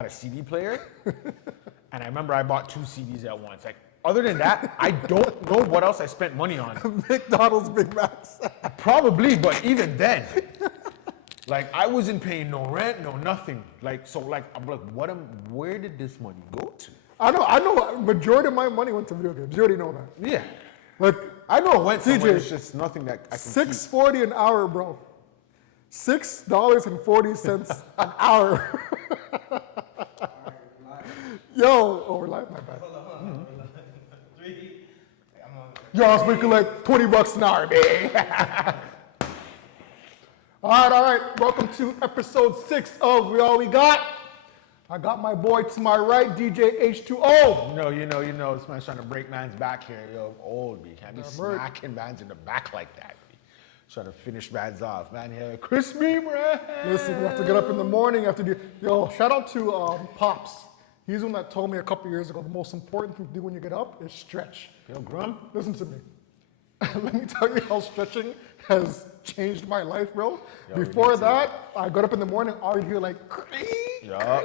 a CD player, and I remember I bought 2 CDs at once. Like, other than that, I don't know what else I spent money on. McDonald's Big Macs. Probably, but even then, like, I wasn't paying no rent, no nothing. Like, so, like, I'm like, where did this money go to? I know. Majority of my money went to video games. You already know that. Yeah. Like, I know it went somewhere, TJ, it's just nothing that I can $6.40 an hour, bro. $6.40 an hour. Yo, we're live, my bad. Yo, I was making like $20 an hour, man. All right. Welcome to episode 6 of We All We Got. I got my boy to my right, DJ H2O. You know, this man's trying to break man's back here. Yo, old, B. Can't be smacking man's in the back like that, B. Trying to finish man's off, man. Yeah, Chris me, man. Listen, we have to get up in the morning. Yo, shout out to Pops. He's the one that told me a couple years ago the most important thing to do when you get up is stretch. Yo, Grum. Listen to me. Let me tell you how stretching has changed my life, bro. Yo, Before that, I got up in the morning, I would hear like creak, Yup.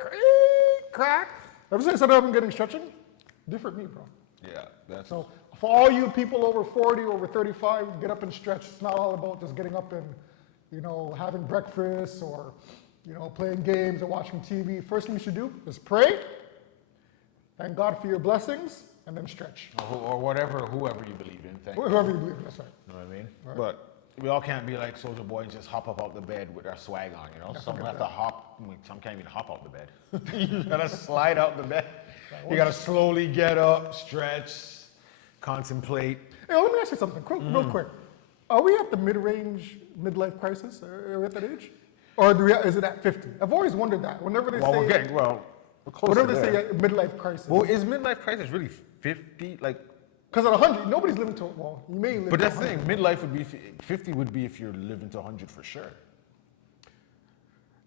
creak, crack. Ever since I started up and getting stretching, different me, bro. Yeah, that's So for all you people over 40, over 35, get up and stretch. It's not all about just getting up and, having breakfast or, playing games or watching TV. First thing you should do is pray, thank God for your blessings, and then stretch. or whoever you believe in. Whoever you believe in, that's right. You know what I mean? Right. But we all can't be like Soulja Boy and just hop up out the bed with our swag on, Some have to hop, some can't even hop out the bed. You gotta slide out the bed. You gotta slowly get up, stretch, contemplate. Hey, let me ask you something, real quick. Are we at the midlife crisis? Are we at that age? Or is it at 50? I've always wondered that. Whenever they we're close whenever to they there. say midlife crisis. Well, is midlife crisis really 50? Like, because at 100, nobody's living to, you may live but to that's the 100. thing, midlife would be, 50 would be if you're living to 100 for sure.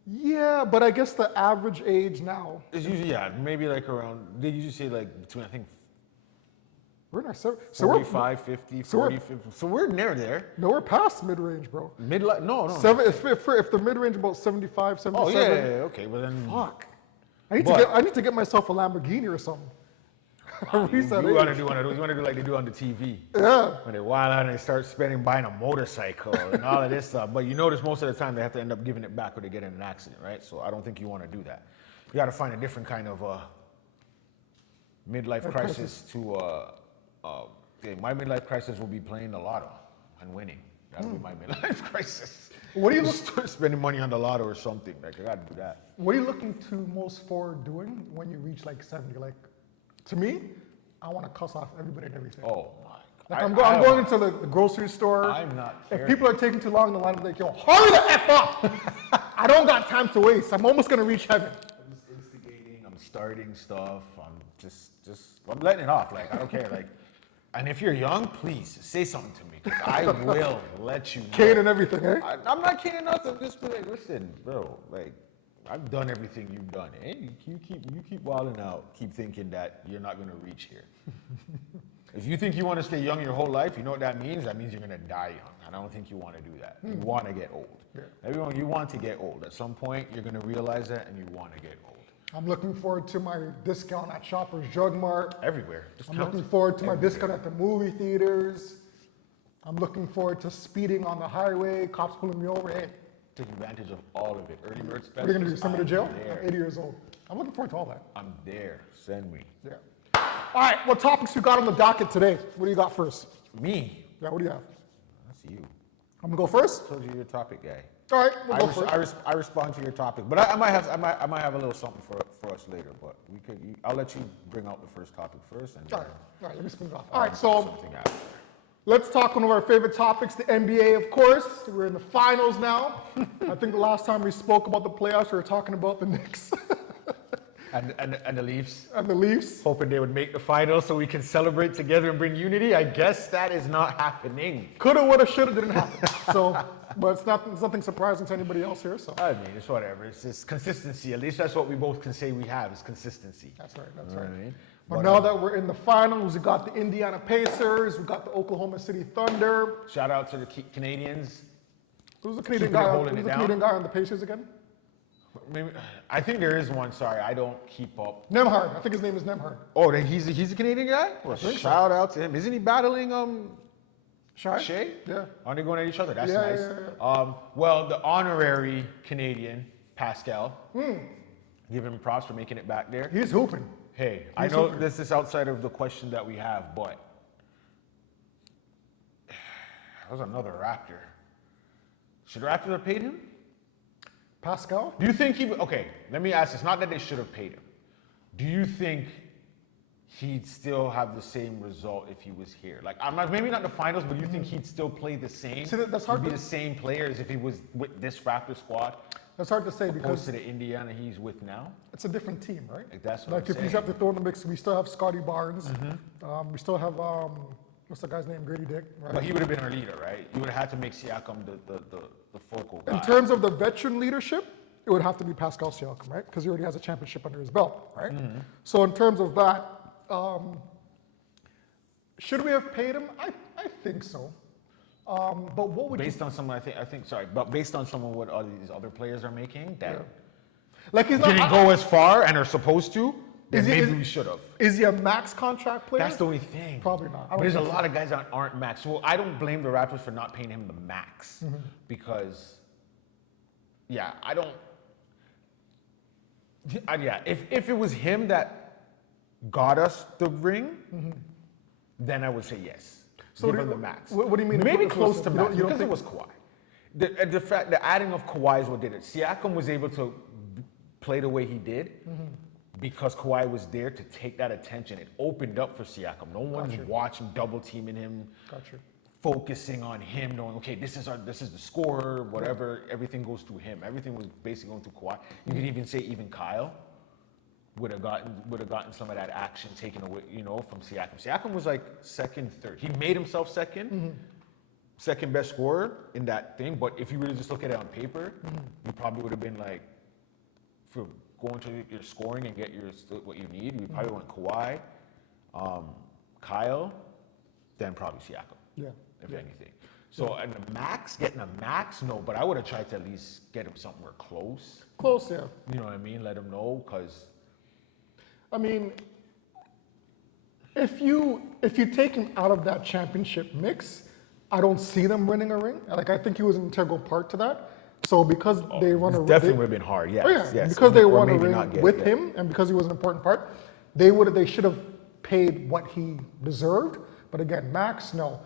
Yeah, but I guess the average age now. It's usually, maybe like around, they usually say like between, I think, We're in our 45, 50, 40, 50. So we're near there. No, we're past mid-range, bro. Midlife, no. If the mid-range about 75, 77. Oh, yeah, okay, but then. Fuck. I need to get myself a Lamborghini or something. You want to do like they do on the TV. Yeah. When they wild out and they start buying a motorcycle and all of this stuff. But you notice most of the time they have to end up giving it back or they get in an accident, right? So I don't think you want to do that. You got to find a different kind of midlife crisis to. My midlife crisis will be playing the lotto and winning. That'll be my midlife crisis. What do you start spending money on the lotto or something? Like, I got to do that. What are you looking to most forward doing when you reach like 70? Like, to me, I want to cuss off everybody and everything. Oh my Like God. I'm going into the grocery store. I'm not If people are taking too long in the line, I'm like, yo, hurry the F up! I don't got time to waste. I'm almost gonna reach heaven. I'm just instigating. I'm starting stuff. I'm I'm letting it off. Like, I don't care. Like, and if you're young, please say something to me. 'Cause I will let you know. Cane and everything, eh? I'm not kidding nothing. Just be like, listen, bro. Like, I've done everything you've done. Eh? You keep wilding out. Keep thinking that you're not gonna reach here. If you think you want to stay young your whole life, you know what that means? That means you're going to die young. And I don't think you want to do that. You want to get old. Yeah. Everyone, you want to get old. At some point, you're going to realize that and you want to get old. I'm looking forward to my discount at Shoppers Drug Mart. Everywhere. I'm looking forward to my discount at the movie theaters. I'm looking forward to speeding on the highway, cops pulling me over. Hey, take advantage of all of it. Early bird specials. what are you going to do? Send me to jail? There. I'm 80 years old. I'm looking forward to all that. I'm there. Send me. Yeah. All right, what topics we got on the docket today? What do you got first? Me? Yeah, what do you have? That's you. I'm gonna go first. I told you you're a topic guy. All right, we'll go first. I respond to your topic, but I might have a little something for us later. But I'll let you bring out the first topic first, and All right, let me spin it off. All right, so something after. let's talk one of our favorite topics, the NBA, of course. We're in the finals now. I think the last time we spoke about the playoffs, we were talking about the Knicks. And the Leafs. And the Leafs. Hoping they would make the finals so we can celebrate together and bring unity. I guess that is not happening. Coulda, woulda, shoulda, didn't happen. So, but it's nothing surprising to anybody else here. So I mean, it's whatever. It's just consistency. At least that's what we both can say we have is consistency. that's right. That's You know right. what I mean? But now that we're in the finals, we got the Indiana Pacers, we got the Oklahoma City Thunder. Shout out to the Canadians. Who's the Canadian Keeping it guy? holding Who's it the down. Canadian guy on the Pacers again? Maybe, I think there is one. Sorry, I don't keep up. Nemhard, I think his name is Nemhard. Oh, then he's a Canadian guy. Well, think so. shout out to him. Isn't he battling Shy? Shay? Yeah. Aren't they going at each other? That's Yeah, nice. Well, the honorary Canadian Pascal. Give him props for making it back there. He's hooping. Hey, I know this is outside of the question that we have, but that was another Raptor. Should Raptors have paid him? Pascal? Do you think he? Okay, let me ask this. Not that they should have paid him. Do you think he'd still have the same result if he was here? Like, I'm not, maybe not the finals, but do you think he'd still play the same? See, that's hard He'd be to- the same player as if he was with this Raptor squad, That's hard to say opposed because to the Indiana he's with now? it's a different team, right? Like, that's what Like I'm if you saying. have to throw in the mix, we still have Scotty Barnes. We still have what's the guy's name? Grady Dick. Right? But he would have been our leader, right? You would have had to make Siakam the focal guy. In terms of the veteran leadership, it would have to be Pascal Siakam, right? Because he already has a championship under his belt, right? So in terms of that, should we have paid him? I think so. But what would Based on someone, but based on someone what all these other players are making, that like he's not didn't go as far and are supposed to, then Is he- maybe is- we should have. Is he a max contract player? That's the only thing. Probably not. I But don't there's a think so. lot of guys that aren't max. Well, I don't blame the Raptors for not paying him the max because, yeah, I don't. Yeah, if it was him that got us the ring, then I would say yes. So Give do him you- the max. what do you mean if Maybe it was close him? to You don't- max you don't because it think- was Kawhi. The fact, the adding of Kawhi is what did it. Siakam was able to play the way he did because Kawhi was there to take that attention. It opened up for Siakam. No one's watching, double teaming him, Gotcha. focusing on him, knowing okay, this is the scorer, whatever. Everything goes through him. Everything was basically going through Kawhi. You could even say even Kyle would have gotten some of that action taken away, from Siakam. Siakam was like second, third. He made himself second. Second best scorer in that thing, but if you really just look at it on paper, you probably would have been like, for going to your scoring and get what you need, you probably went Kawhi, Kyle, then probably Siakam, Yeah. if anything. So, and getting a max, no, but I would have tried to at least get him somewhere close. Close, yeah. You know what I mean? Let him know, because I mean, if you take him out of that championship mix, I don't see them winning a ring. Like I think he was an integral part to that. So because they run a ring, definitely would have been hard, yes. oh yeah, yes. because they Or won a maybe ring not get it, with yeah. him, and because he was an important part, they should have paid what he deserved. But again, max, no.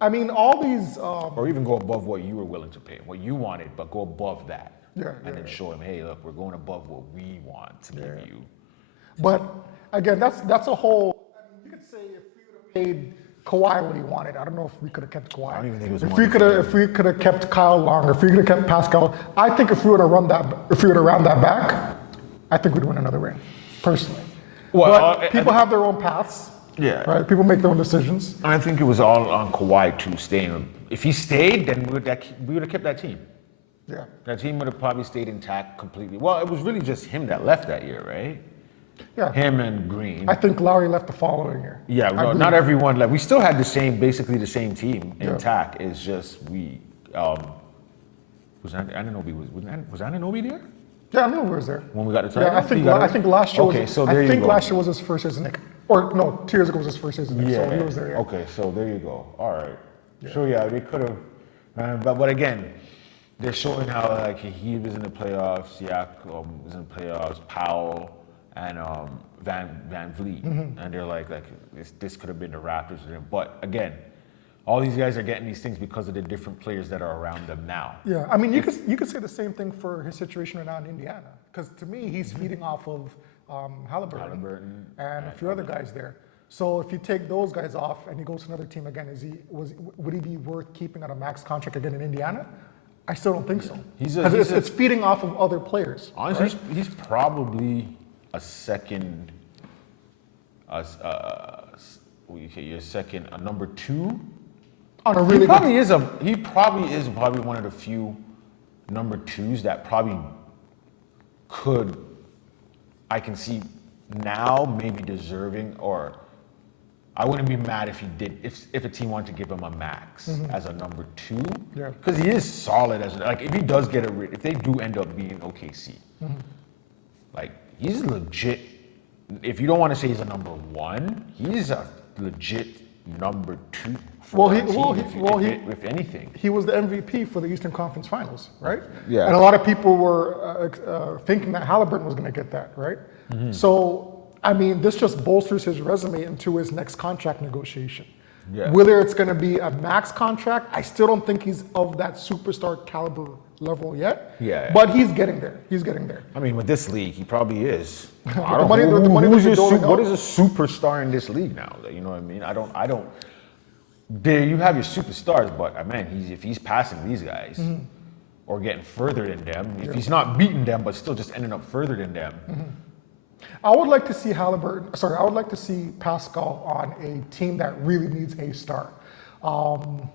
I mean, all these. Or even go above what you were willing to pay, what you wanted, but go above that. Yeah, and then show him, hey, look, we're going above what we want to give you. But again, that's a whole. I mean, you could say if we would have paid Kawhi what he wanted, I don't know if we could have kept Kawhi. I don't even think it was if money we could have kept Kyle longer, if we could have kept Pascal, I think if we would have round that back, I think we'd win another ring, personally. Well, But people have their own paths. Yeah. Right. People make their own decisions. I think it was all on Kawhi too, staying. If he stayed, then we would have kept that team. Yeah. That team would have probably stayed intact completely. Well, it was really just him that left that year, right? Yeah. Him and Green. I think Lowry left the following year. Yeah, no, not everyone left. We still had basically the same team intact. It's just we. Was Anunoby there Yeah, I know who was there. when we got the title? Yeah, I think last year. Okay, so there you go. last year was his first season. Or no, 2 years ago was his first season. So he was there. Yeah. Okay, so there you go. All right. So yeah, they could have. But again, they're showing how like he was in the playoffs. Siakam was in the playoffs. Powell and Van Vliet, and they're like this could have been the Raptors. But again, all these guys are getting these things because of the different players that are around them now. Yeah, I mean, you could say the same thing for his situation right now in Indiana, because to me, he's feeding off of Halliburton and a few other guys there. So if you take those guys off and he goes to another team again, would he be worth keeping at a max contract again in Indiana? I still don't think so. Because it's feeding off of other players. Honestly, right? he's probably a second. A number two. On a really He probably is one of the few number twos that probably I can see now maybe deserving or I wouldn't be mad if he did, if a team wanted to give him a max as a number 2. Yeah. Because he is solid as, like, if he does get if they do end up being OKC, like, he's legit. If you don't want to say he's a number 1, he's a legit number 2 for that team, if anything. He was the MVP for the Eastern Conference Finals, right? Yeah. And a lot of people were thinking that Halliburton was going to get that, right? So, I mean, this just bolsters his resume into his next contract negotiation. Yeah. Whether it's going to be a max contract, I still don't think he's of that superstar caliber level yet. Yeah. But he's getting there. He's getting there. I mean, with this league, he probably is. The money that you're doling What out. is a superstar in this league now? You know what I mean? I don't. There you have your superstars, but man, if he's passing these guys or getting further than them, if he's not beating them, but still just ending up further than them. I would like to see I would like to see Pascal on a team that really needs a star. You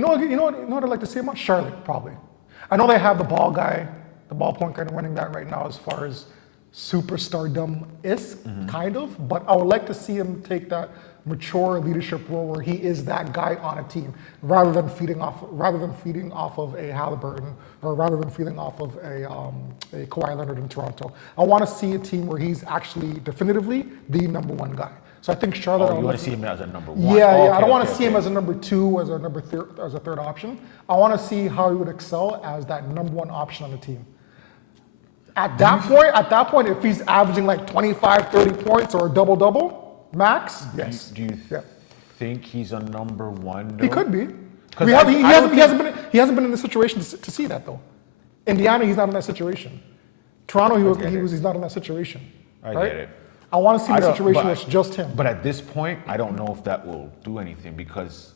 know what I'd like to see him on? Charlotte, probably. I know they have the ball point guy running that right now as far as superstardom is, kind of, but I would like to see him take that mature leadership role where he is that guy on a team rather than feeding off of a Halliburton or rather than feeding off of a Kawhi Leonard in Toronto. I want to see a team where he's actually definitively the number 1 guy. So I think Charlotte. You want to see him as a number 1? Yeah, Oh, yeah. I don't want to okay, see him as a number 2, as a third option. I want to see how he would excel as that number 1 option on the team. At that point, if he's averaging like 25, 30 points or a double-double, max, yes. Do you think he's a number 1? Though? He could be. 'Cause He hasn't been in the situation to see that though. Indiana, he's not in that situation. Toronto, he's not in that situation. I right? get it. I want to see a situation but- where it's just him. But at this point, I don't know if that will do anything because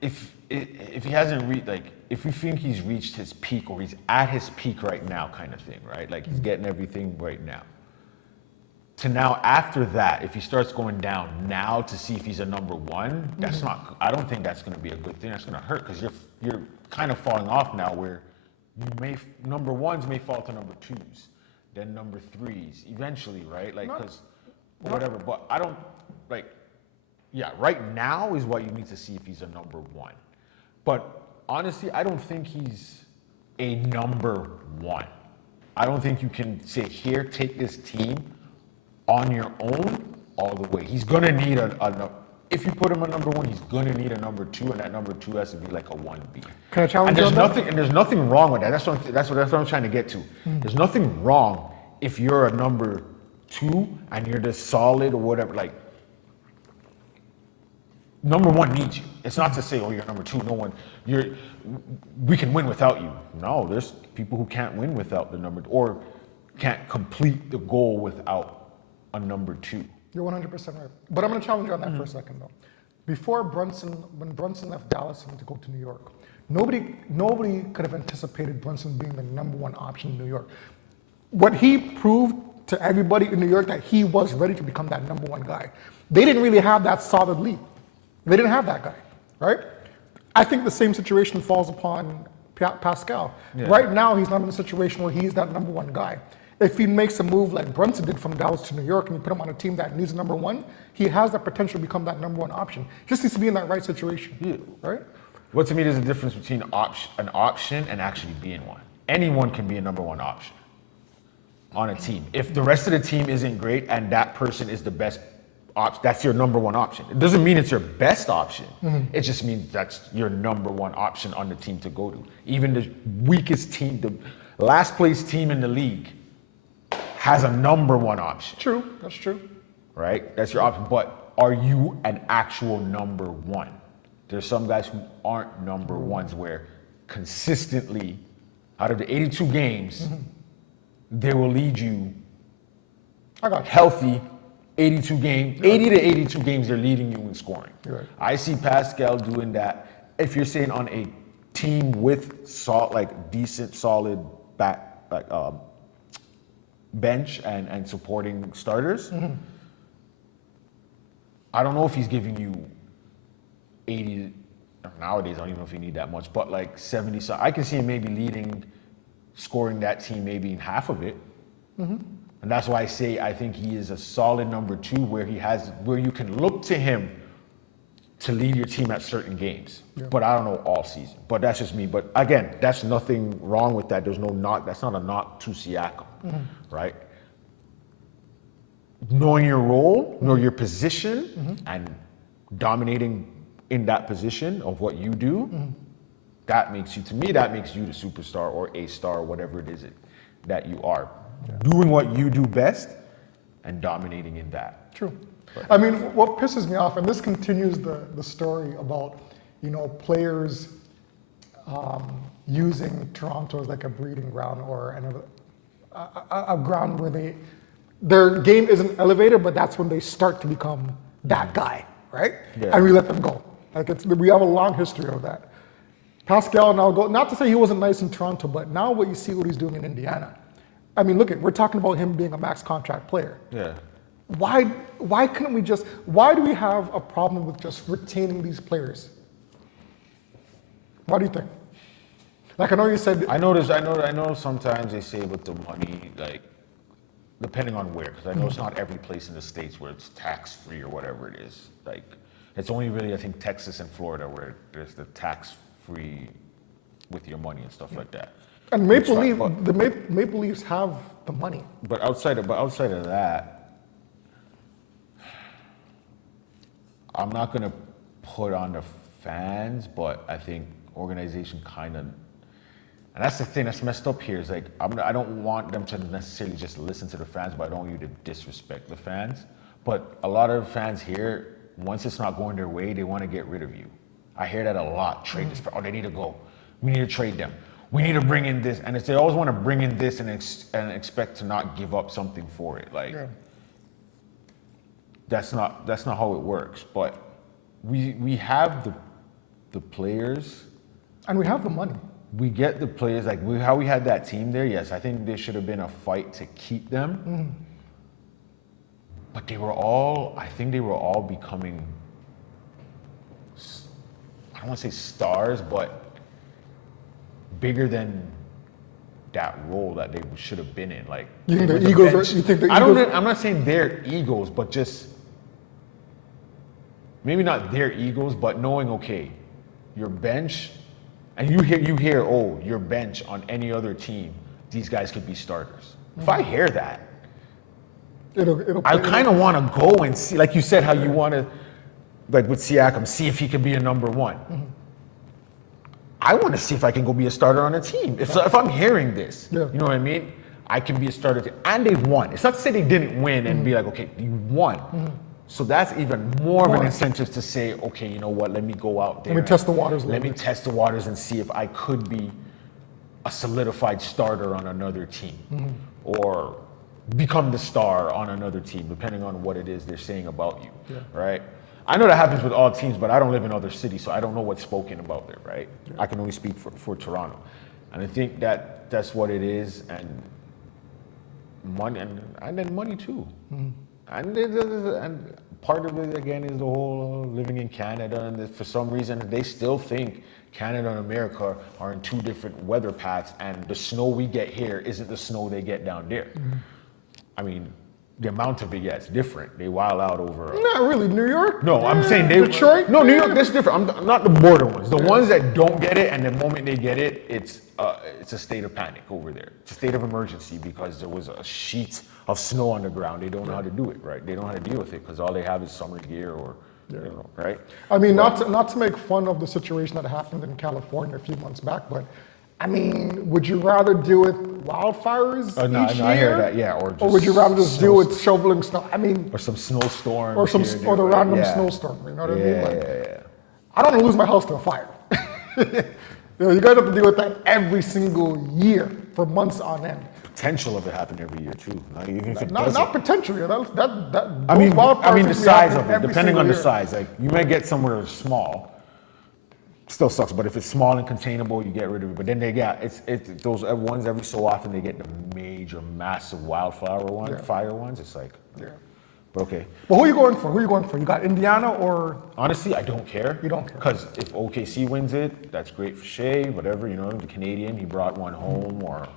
if he hasn't if we think he's reached his peak or he's at his peak right now, kind of thing, right? Like he's getting everything right now. To now, after that, if he starts going down now to see if he's a number 1, that's not. I don't think that's going to be a good thing. That's going to hurt because you're kind of falling off now. Where number 1s may fall to number 2s, then number 3s eventually, right? Like because whatever. But I don't like. Yeah, right now is what you need to see if he's a number 1. But honestly, I don't think he's a number 1. I don't think you can say, here, take this team on your own all the way. He's going to need if you put him a number 1, he's going to need a number 2, and that number 2 has to be like a 1B. Can I challenge and you on that? there's nothing wrong with that. That's what I'm trying to get to. There's nothing wrong if you're a number 2 and you're just solid or whatever. Like, number 1 needs you. It's not to say, oh, you're number 2. We can win without you. No, there's people who can't win without the number, or can't complete the goal without a number 2. You're 100% right. But I'm going to challenge you on that for a second, though. When Brunson left Dallas and went to go to New York, nobody could have anticipated Brunson being the number 1 option in New York. What he proved to everybody in New York that he was ready to become that number 1 guy. They didn't really have that solid lead. They didn't have that guy, right? I think the same situation falls upon Pascal. Yeah. Right now, he's not in a situation where he's that number 1 guy. If he makes a move like Brunson did from Dallas to New York and you put him on a team that needs a number 1, he has the potential to become that number 1 option. Just needs to be in that right situation, right? What to me, there's a difference between an option and actually being one. Anyone can be a number 1 option on a team. If the rest of the team isn't great and that person is the best option, that's your number 1 option. It doesn't mean it's your best option. It just means that's your number 1 option on the team to go to. Even the weakest team, the last place team in the league has a number 1 option. True, that's true. Right? That's your option. But are you an actual number 1? There's some guys who aren't number 1s where consistently, out of the 82 games, they will lead you I got you. healthy 82 games, 80 to 82 games they're leading you in scoring. Right. I see Pascal doing that. If you're saying on a team with decent, solid bench and supporting starters, I don't know if he's giving you 80. Nowadays, I don't even know if you need that much, but like 70. So I can see him maybe scoring that team maybe in half of it. And that's why I say I think he is a solid number 2 where you can look to him to lead your team at certain games. Yeah. But I don't know all season. But that's just me. But again, that's nothing wrong with that. There's no knock. That's not a knock to Siakam, right? Knowing your role, know your position, and dominating in that position of what you do, that makes you, to me, that makes you the superstar or a star, whatever it is that you are. Yeah. Doing what you do best and dominating in that. True. I mean, what pisses me off, and this continues the story about, players using Toronto as like a breeding ground or a ground where their game isn't elevated, but that's when they start to become that guy, right? Yeah. And we let them go. Like we have a long history of that. Pascal now not to say he wasn't nice in Toronto, but now what you see what he's doing in Indiana. I mean, look, we're talking about him being a max contract player. Yeah. Why couldn't we why do we have a problem with just retaining these players? What do you think? Like I know you said. I know sometimes they say with the money, like, depending on where, because I know it's not every place in the States where it's tax-free or whatever it is. Like, it's only really, I think, Texas and Florida where there's the tax-free with your money and stuff like that. And Maple Leafs have the money. But outside of that, I'm not gonna put on the fans, but I think organization kind of, and that's the thing that's messed up here is like, I don't want them to necessarily just listen to the fans, but I don't want you to disrespect the fans. But a lot of fans here, once it's not going their way, they want to get rid of you. I hear that a lot. Trade this, they need to go. We need to trade them. We need to bring in this, and they always want to bring in this and expect to not give up something for it. Like, that's not how it works. But we have the players, and we have the money. We get the players, like how we had that team there. Yes, I think there should have been a fight to keep them. But I think they were all becoming, I don't want to say stars, but bigger than that role that they should have been in. Like, you think the egos? I'm not saying their egos, but just maybe not their egos, but knowing, okay, your bench, and you hear, oh, your bench on any other team, these guys could be starters. If I hear that, I kind of want to go and see, like you said, how you want to, like with Siakam, see if he can be a number 1. I want to see if I can go be a starter on a team. If I'm hearing this, you know what I mean? I can be a starter, and they've won. It's not to say they didn't win and be like, okay, you won. So that's even more of an incentive to say, okay, you know what? Let me go out there. Let me test the waters. Let me test the waters and see if I could be a solidified starter on another team, or become the star on another team, depending on what it is they're saying about you, right? I know that happens with all teams, but I don't live in other cities, so I don't know what's spoken about there, right? I can only speak for Toronto. And I think that's what it is, and money, and then money too. And part of it, again, is the whole living in Canada, and for some reason, they still think Canada and America are in 2 different weather paths, and the snow we get here isn't the snow they get down there. I mean, the amount of it, yeah, it's different. They wild out over. Not really, New York. No, I'm saying Detroit. No, New York. That's different. I'm not the border ones. The ones that don't get it, and the moment they get it, it's a state of panic over there. It's a state of emergency because there was a sheet of snow on the ground. They don't know how to do it, right? They don't know how to deal with it because all they have is summer gear or, right? I mean, not to make fun of the situation that happened in California a few months back, but I mean, would you rather deal with wildfires each year? I hear that, yeah. Or would you rather just deal with shoveling snow? I mean, or some snowstorm. Or the random snowstorm. You know what I mean? Like, I don't want to lose my house to a fire. You guys have to deal with that every single year for months on end. Potential of it happening every year too. Not potentially. I mean, the size of it, depending on the size. Like, you might get somewhere small. Still sucks, but if it's small and containable, you get rid of it. But then those ones every so often they get the major, massive fire ones. It's like, but okay. But who are you going for? You got Indiana or? Honestly, I don't care. You don't care? Because if OKC wins it, that's great for Shea, whatever, the Canadian, he brought one home, or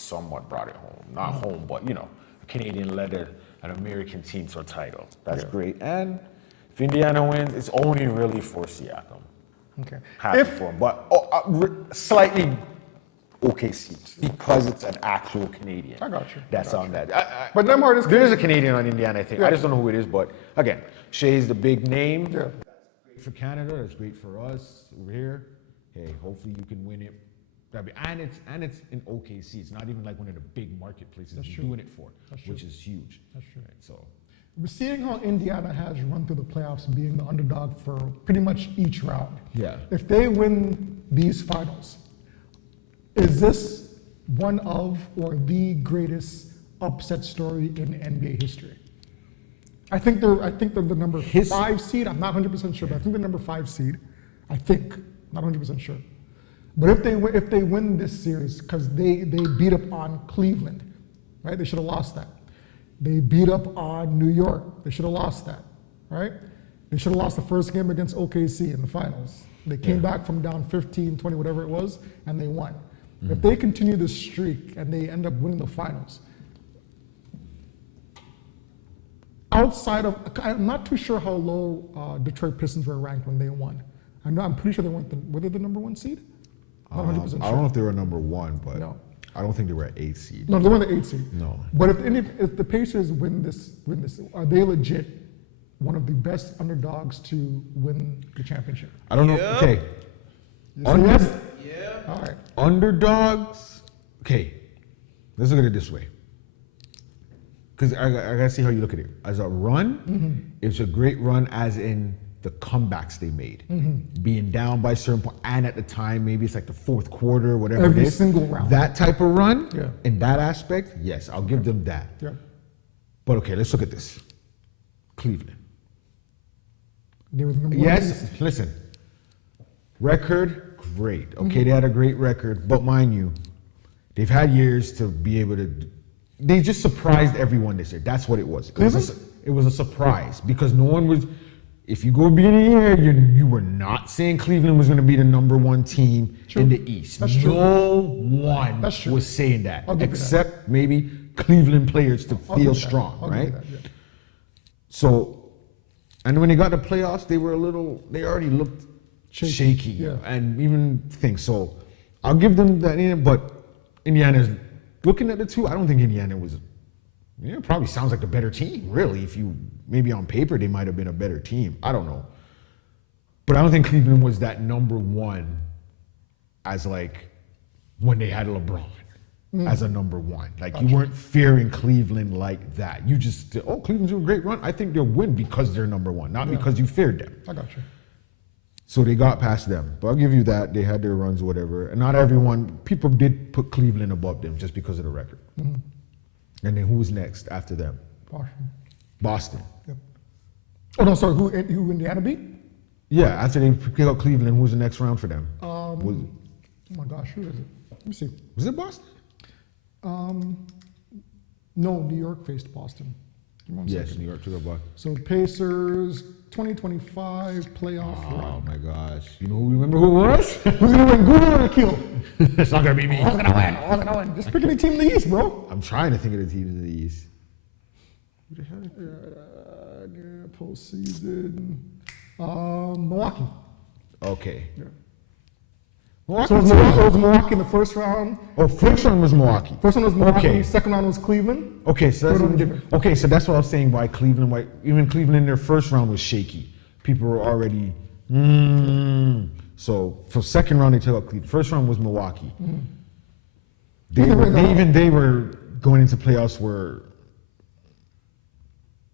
somewhat brought it home. Not home, but, you know, a Canadian led an American team to a title. That's great. And if Indiana wins, it's only really for Siakam. Okay. Happy for him. But slightly OKC because it's an actual Canadian. I got you. That's on that. But Nemhard is there is a Canadian on Indiana, I think. Yeah. I just don't know who it is. But again, Shea's the big name. Yeah. Great for Canada. It's great for us over here. Hey, hopefully you can win it. And it's in OKC. It's not even like one of the big marketplaces you're doing it for, which is huge. That's true. Right, so We're seeing how Indiana has run through the playoffs being the underdog for pretty much each round. yeah. If they win these finals, is this one of or the greatest upset story in NBA history? I think they're the number 5 seed. I'm not 100% sure, but I think they're number 5 seed. I think, not 100% sure. But if they win this series, because they beat up on Cleveland, right? They should have lost that. They beat up on New York. They should have lost that, right? They should have lost the first game against OKC in the finals. They came back from down 15, 20, whatever it was, and they won. If they continue this streak and they end up winning the finals, outside of, I'm not too sure how low Detroit Pistons were ranked when they won. I'm pretty sure they weren't were they the number 1 seed? Not 100% sure. I don't know if they were number 1, but No. I don't think they were at 8 seed. No, they were the 8 seed. No. But if the Pacers win this, are they legit one of the best underdogs to win the championship? I don't know. Yep. Okay. You say yes? Yeah. All right. Underdogs. Okay. Let's look at it this way. Because I gotta see how you look at it. As a run, it's a great run, as in the comebacks they made, being down by a certain point, and at the time maybe it's like the fourth quarter, whatever Every it is. single round. That type of run, Yeah. in that aspect, yes, I'll give them that. Yeah. But okay, let's look at this. Cleveland. They were the number 1 Yes, seed. listen. Record, great. Okay, they had a great record, but mind you, they've had years to be able to. They just surprised everyone this year. That's what it was. It was a surprise because no one was. If you go beginning of the year, you were not saying Cleveland was going to be the number 1 team in the East. That's true. No one That's true. was saying that, I'll give you that. except maybe Cleveland players to I'll give feel you that. strong, I'll give you right? that, yeah. So, and when they got the playoffs, they already looked shaky, yeah. and even things. So, I'll give them that, but Indiana's looking at the two. I don't think Indiana was. It probably sounds like the better team, really. If you maybe on paper they might have been a better team. I don't know, but I don't think Cleveland was that number 1 as like when they had LeBron as a number 1. Like you weren't fearing Cleveland like that. You just Cleveland's doing a great run. I think they'll win because they're number 1, not because you feared them. I got you. So they got past them. But I'll give you that. They had their runs, whatever. And not everyone, people did put Cleveland above them just because of the record. And then who was next after them? Washington. Boston. Yep. Oh no, sorry. Who Indiana beat? Yeah, after they picked up Cleveland, who was the next round for them? Oh my gosh, who is it? Let me see. Was it Boston? No, New York faced Boston. Give me 1 Yes, second. New York took a Boston. So Pacers 2025 playoff Oh round. my gosh. You know who remember who it was? Who's gonna win? Google or Akil? It's not gonna be me. I was gonna win. Just pick any team in the East, bro. I'm trying to think of the teams in the East. Who the hell? Yeah, postseason. Milwaukee. Okay. Yeah. Milwaukee. So it was Milwaukee in the first round. Oh, first round was Milwaukee. First one was Milwaukee. Okay. Second round was Cleveland. Okay, so that's Third even round was different. Okay, so that's what I was saying. Why even Cleveland in their first round was shaky. People were already. So for second round they took out Cleveland. First round was Milwaukee. They were going into playoffs where.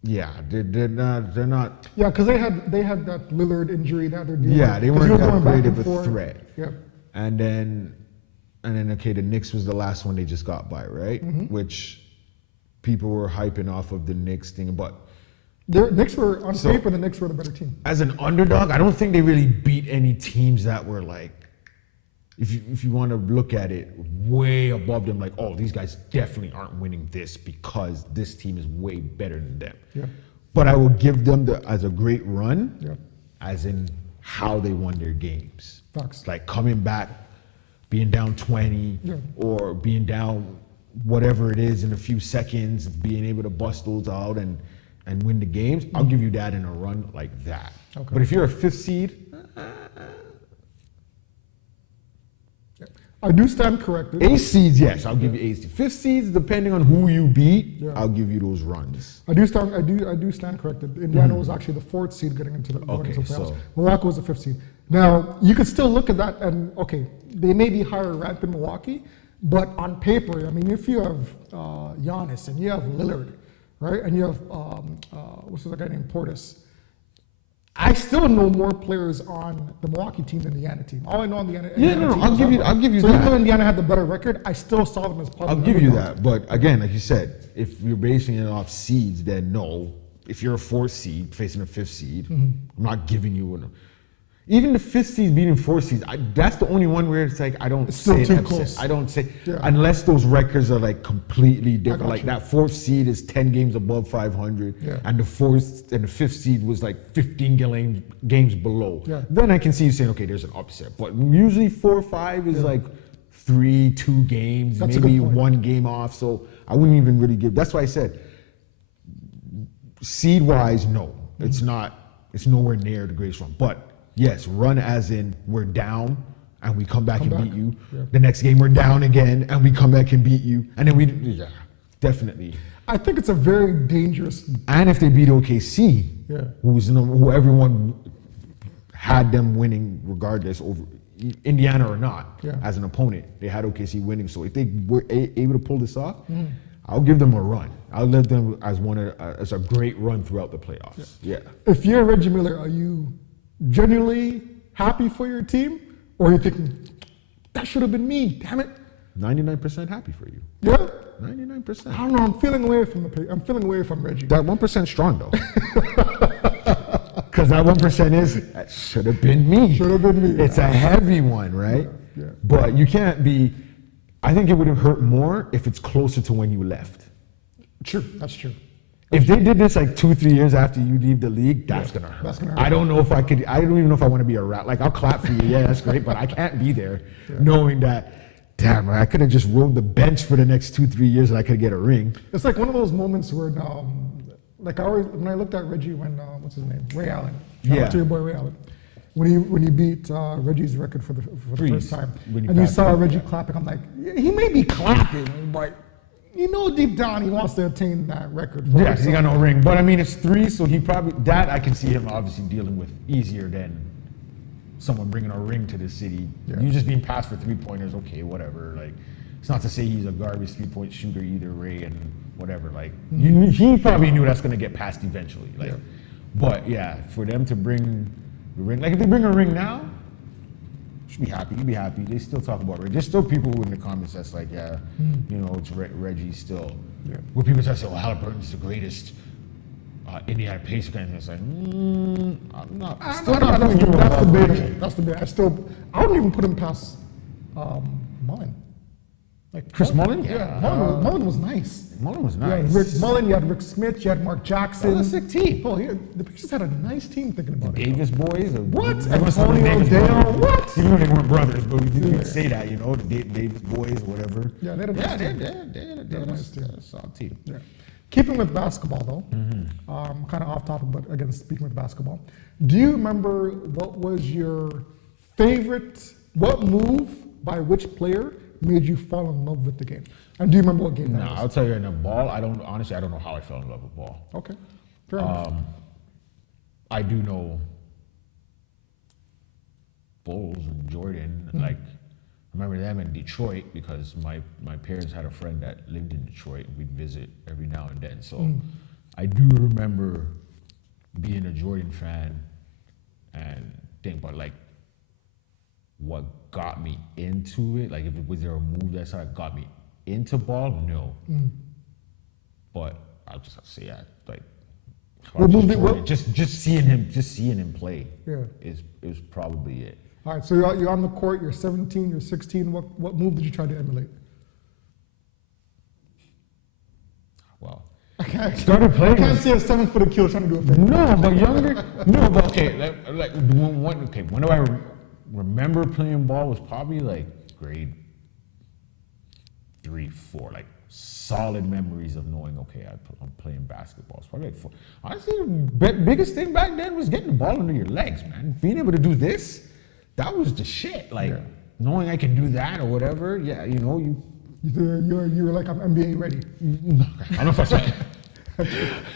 Yeah, they're not. Yeah, because they had that Lillard injury that they're dealing Yeah, with. they 'Cause weren't were that going back great and of a forth. threat. Yeah. And then okay, the Knicks was the last one they just got by, right? Which people were hyping off of the Knicks thing, but The Knicks were on paper. The Knicks were the better team. as an underdog, I don't think they really beat any teams that were like, if you want to look at it, way above them. Like, oh, these guys definitely aren't winning this because this team is way better than them. Yeah. But I will give them as a great run, Yeah. as in how they won their games. Facts. Like coming back, being down 20, Yeah. or being down whatever it is in a few seconds, being able to bust those out and win the games, I'll give you that in a run like that. Okay. But if you're a 5th seed, I do stand corrected. 8 seeds, yes, I'll give you 8 seeds. 5th seeds, depending on who you beat, Yeah. I'll give you those runs. I do stand corrected. Indiana was actually the 4th seed going into the Okay, playoffs. so- Milwaukee was the 5th seed. Now you could still look at that and okay, they may be higher ranked than Milwaukee, but on paper, I mean, if you have Giannis and you have Lillard, right, and you have what's the guy named Portis, I still know more players on the Milwaukee team than the Indiana team. All I know on the Indiana Yeah, no, team I'll is give you Harbaugh. that. So even though Indiana had the better record, I still saw them as part I'll of the give you underdog. that. But again, like you said, if you're basing it off seeds, then no. If you're a 4th seed facing a 5th seed, I'm not giving you an. Even the 5th seed beating 4th seeds, that's the only one where it's like I don't It's still say too an close. upset. I don't say Yeah. unless those records are like completely different. got Like you. that 4th seed is 10 games above 500, Yeah. and the 4th and the 5th seed was like 15 games below. Yeah. Then I can see you saying, okay, there's an upset. But usually 4 or 5 is like 3-2 games, That's a maybe good point. 1 game off. So I wouldn't even really give. That's why I said seed wise, no, it's not. It's nowhere near the greatest run. But yes, run as in we're down and we come back Come and back. beat you. Yeah. The next game we're down again and we come back and beat you. And then yeah, definitely. I think it's a very dangerous. And if they beat OKC, Yeah. who everyone had them winning regardless over Indiana or not, Yeah. as an opponent, they had OKC winning. So if they were able to pull this off, I'll give them a run. I'll let them as a great run throughout the playoffs. Yeah. If you're Reggie Miller, are you genuinely happy for your team, or are you thinking that should have been me? Damn it! 99% happy for you. Yeah. 99%. I don't know. I'm feeling away from I'm feeling away from Reggie. That 1% strong though. Because that 1% is that should have been me. Should have been me. It's a heavy one, right? Yeah. But you can't be. I think it would have hurt more if it's closer to when you left. True. That's true. If they did this like 2-3 years after you leave the league, that's gonna hurt. That's gonna hurt. I don't know if I could. I don't even know if I want to be a rat. Like I'll clap for you, yeah, that's great, but I can't be there, knowing that. Damn, I could have just rode the bench for the next 2-3 years and I could get a ring. It's like one of those moments where, like when I looked at Reggie when what's his name, Ray Allen. Shout out Yeah. to your boy Ray Allen. When he beat Reggie's record for the Freeze. first time, When he and you passed saw it, Reggie yeah. clapping, I'm like, he may be clapping, but you know deep down he wants to attain that record. For Yeah, 'cause he himself. got no ring. But I mean, it's 3, so he probably that I can see him obviously dealing with easier than someone bringing a ring to the city. Yeah. You just being passed for 3-pointers, okay, whatever. Like, it's not to say he's a garbage 3-point shooter either, Ray, and whatever. Like, he probably knew that's gonna get passed eventually. Like, Yeah. but yeah, for them to bring the ring, like if they bring a ring now, should be happy. You'd be happy. They still talk about Reggie. There's still people in the comments that's like, yeah, you know, it's Reggie still. Yeah. Where people try to say, well, Halliburton's the greatest Indiana Pacer guy, and it's like, I'm not. Still not putting you That's above debatable. Reggie. That's debatable. I wouldn't even put him past Mullen. Like Chris Mullen? Yeah, Yeah. Mullen was nice. Mullen was You had nice. Rick Mullen, you had Rick Smith, you had Mark Jackson. That was a sick team. Oh, the Pacers had a nice team thinking about it. Davis boys. What? They must have been Antonio Davis Dale, brothers. what? Even though they weren't brothers, but we Yeah. could say that, you know, the Davis boys, whatever. Yeah, they had a nice team. They're a nice team. a solid team. Yeah. Keeping with basketball, though, Mm-hmm. kind of off topic, but again, speaking with basketball, do you remember what was your favorite, what move by which player made you fall in love with the game? And do you remember what game that No, was? I'll tell you right now, ball, honestly, I don't know how I fell in love with ball. Okay, fair enough. I do know Bulls and Jordan, like, I remember them in Detroit because my parents had a friend that lived in Detroit and we'd visit every now and then. So I do remember being a Jordan fan and think about like what got me into it. Like, was there a move that sort of got me into ball? No. But I'll just have to say, yeah, like, What just move did- Jordan, what- just seeing him play Yeah. is probably it. All right, so you're on the court, you're 17, you're 16. What move did you try to emulate? Well, I started playing. can't see a 7-foot Achilles trying to do a fake. No, but younger. No, but okay. When do I remember playing ball was probably like grade 3, 4, like solid memories of knowing, okay, I'm playing basketball. It's probably like honestly, the biggest thing back then was getting the ball under your legs, man. Being able to do this, that was the shit. Like knowing I can do that or whatever. Yeah, you know, you were like, I'm NBA ready. I don't know if I said.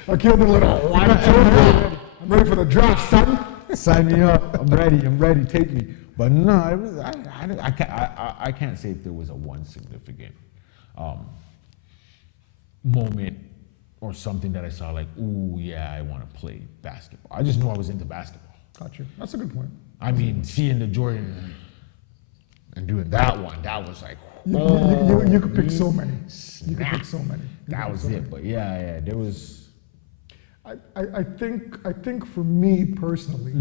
I killed a little. I'm ready for the draft, son. Sign me up. I'm ready. Take me. But no, it was, I can't say if there was a one significant moment or something that I saw like, ooh, yeah, I want to play basketball. I just knew I was into basketball. Got you. That's a good point. I mean, seeing the Jordan and doing that one, that was like, you could pick so many. You could pick so many. That was it. But yeah, there was. I think for me personally,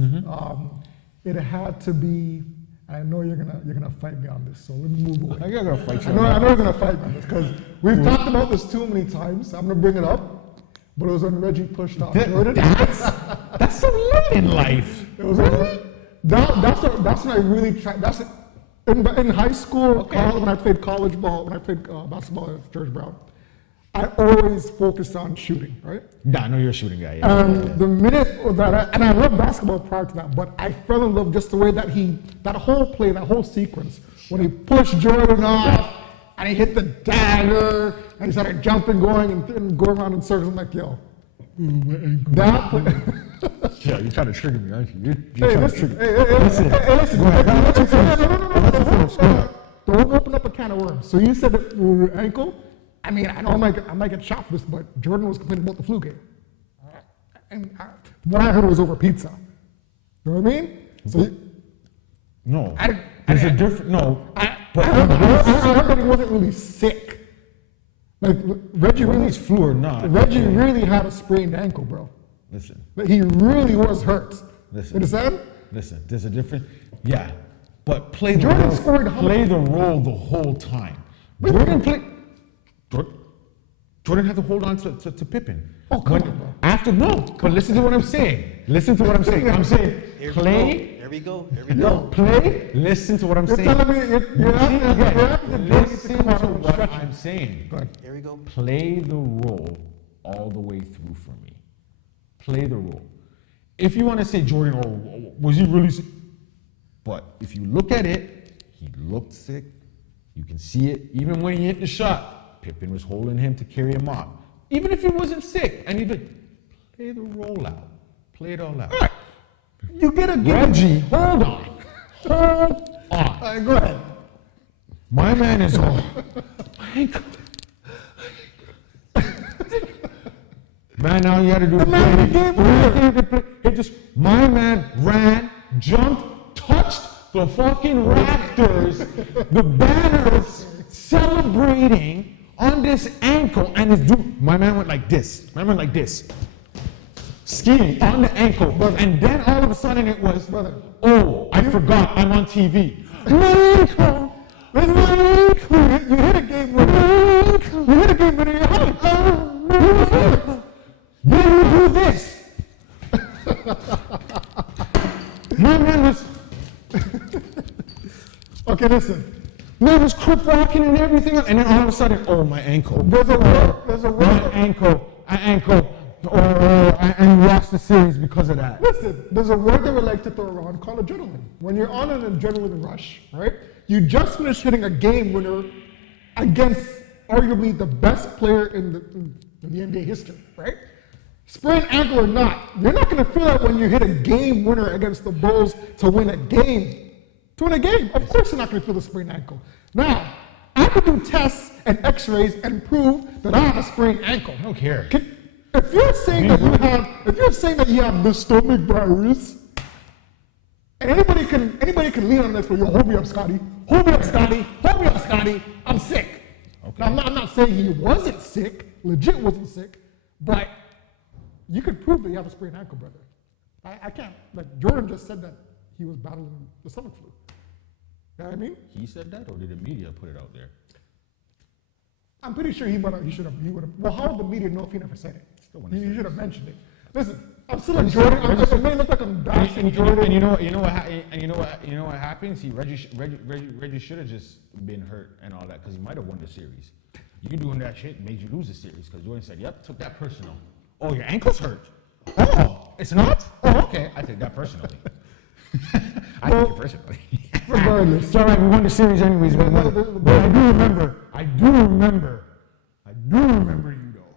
it had to be. I know you're gonna fight me on this, so let me move away. I gotta fight you. I know you're gonna fight me on this because we've talked about this too many times. I'm gonna bring it up, but it was when Reggie pushed off Jordan. That's so late in life. It was really? That's when I really tried. That's it. In high school, when I played college ball, when I played basketball at George Brown, I always focused on shooting, right? Yeah, I know you're a shooting guy. The minute that and I loved basketball prior to that, but I fell in love just the way that that whole play, that whole sequence, when he pushed Jordan off and he hit the dagger and he started jumping, going and going around in circles. I'm like, yo, that play. Yeah, you're trying to trigger me, aren't you? Hey, listen. Listen. Go ahead. Don't open up a can of worms. So you said that ankle. I mean, I know I might get shot for this, but Jordan was complaining about the flu game. And what I heard was over pizza. You know what I mean? So no. There's a different, no. I heard that he wasn't really sick. Like, Reggie really, flu or not. Reggie really had a sprained ankle, bro. Listen. Like, he really was hurt. Listen. You understand? Listen, there's a different, yeah. But play the Jordan role, scored play the role the whole time. Jordan had to hold on to Pippen. Oh, come on, bro. After, no, but listen to what I'm saying. Listen to what I'm saying. I'm saying, play. Here we go. Play. Listen to what I'm saying. You're telling me Listen to what I'm saying. Here we go. Play the role all the way through for me. Play the role. If you want to say Jordan, oh, was he really sick? But if you look at it, he looked sick. You can see it. Even when he hit the shot, Pippen was holding him to carry him off. Even if he wasn't sick, and he'd like, play the role out. Play it all out. All right. You get a Reggie, hold on. Hold on. All right, go ahead. My man is all. Man, now you had to do the play. My man ran, jumped, touched the fucking rafters, the banners, celebrating on this ankle, and his dude, my man went like this. My man went like this. Skiing on the ankle, and then all of a sudden it was, oh, I forgot, I'm on TV. My ankle! Where's my ankle? You hit a game winner. You hit a game winner. You're hurt. Then you do this. My man was. Okay, listen. Man was crip walking and everything, and then all of a sudden, oh, my ankle. There's a word. My ankle. And we lost the series because of that. Listen, there's a word that we like to throw around called adrenaline. When you're on an adrenaline rush, right? You just finished hitting a game winner against arguably the best player in the NBA history, right? Sprained ankle or not, you're not going to feel that when you hit a game winner against the Bulls to win a game. To win a game, of course you're not going to feel the sprained ankle. Now, I could do tests and x-rays and prove that I have a sprained ankle. I don't care. If you're saying that you have the stomach virus, and anybody can lean on this, but yo, hold me up, Scotty. Hold me up, Scotty. I'm sick. Okay. Now, I'm not saying he wasn't sick, legit wasn't sick, but you could prove that you have a sprained ankle, brother. I can't. Like, Jordan just said that he was battling the stomach flu. You know what I mean? He said that, or did the media put it out there? I'm pretty sure he would have. Well, how would the media know if he never said it? You should have mentioned it. Listen, I'm still a Jordan. It may look like I'm bashing Jordan. And you know what happens? Reggie should have just been hurt and all that because he might have won the series. You doing that shit made you lose the series because Jordan said, "Yep, took that personal." Oh, your ankle's hurt. Oh, it's not. Oh, okay. I take that personally. I take it personally. Regardless. It's all right. We won the series anyways. But I do remember. I do remember you though.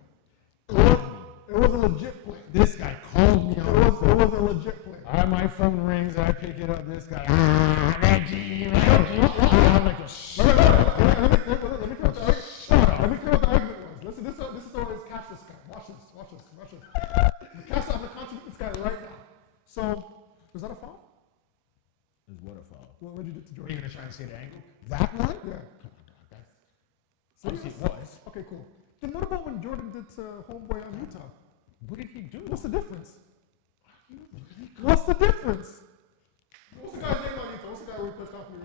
It was a legit play. This guy called me on the It phone. was a legit play. My phone rings. I pick it up. This guy. Reggie. I'm like, shut up. Let me tell you what the argument was. Listen, this is always catch this guy. Watch this. I'm gonna catch this guy right now. So, was that a foul? Is what a foul. What did you do to Are Jordan? you gonna try and say the angle? That one? Yeah. Come on, dog. That's obviously it was. Okay, cool. Then what about when Jordan did to Homeboy on Utah? What did he do? What's the difference? What's the difference? What's the guy's name on Utah? What's the guy we pushed off? Are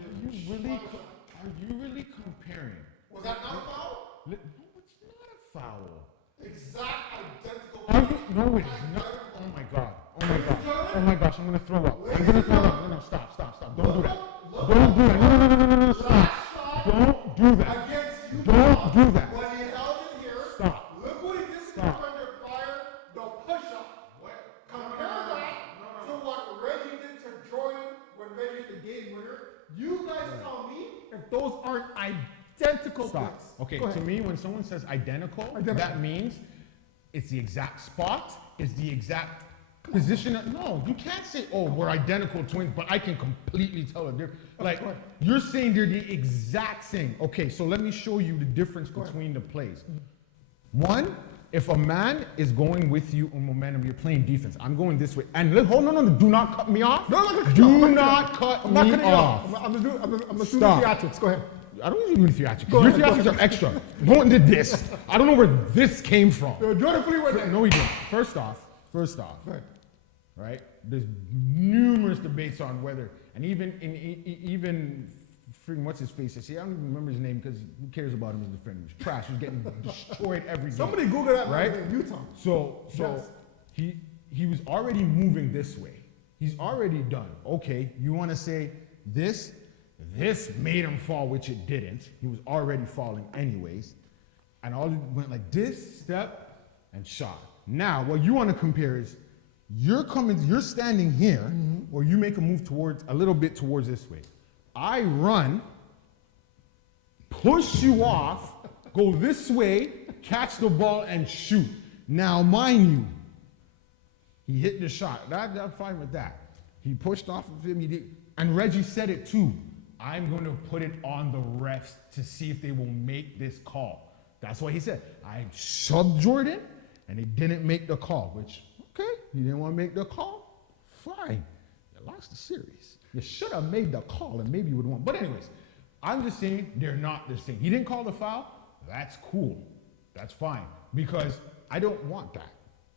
you really comparing? Was that not a foul? No, it's not a foul. Exact identical. No, it is not. Oh my god. Oh my gosh, I'm gonna throw up. No, stop. Don't do that. No, stop. Don't do that. Against you. Don't do that. When he held it here, Stop. look what he did to under fire, the push-up. Compare that to what Reggie did to Jordan when Reggie hit the game winner. You guys tell me if those aren't identical Stop. plays. Okay, Go to ahead. me, when someone says identical, Identical. that means it's the exact spot, it's the exact position. No, you can't say, oh, we're identical twins, but I can completely tell it. Like, go ahead. you're saying they're the exact same. Okay, so let me show you the difference between the plays. One, if a man is going with you on momentum, you're playing defense. I'm going this way. And hold on, do not cut me off. Do not cut I'm not me cutting you off. off. I'm just doing the Stop. theatrics. Go ahead. I don't usually do the theatrics. Go Your ahead, go theatrics are extra. Jordan did this. I don't know where this came from. Jordan fully went there. No, he didn't. First off, Right. right? There's numerous debates on whether, and even freaking what's his face? I don't even remember his name because who cares about him as a friend? He was trash. He was getting destroyed every game. Somebody Google that right? in Utah. So Yes. he was already moving this way. He's already done. Okay, you want to say this made him fall, which it didn't. He was already falling anyways. And all it went like this, step, and shot. Now, what you want to compare is you're standing here, or you make a move a little bit towards this way. I run, push you off, go this way, catch the ball, and shoot. Now, mind you, he hit the shot. I'm fine with that. He pushed off of him, and Reggie said it too. I'm going to put it on the refs to see if they will make this call. That's what he said. I shoved Jordan, and they didn't make the call, which, okay, you didn't want to make the call? Fine. You lost the series. You should have made the call, and maybe you would have won. But anyways, I'm just saying they're not the same. He didn't call the foul. That's cool. That's fine, because I don't want that.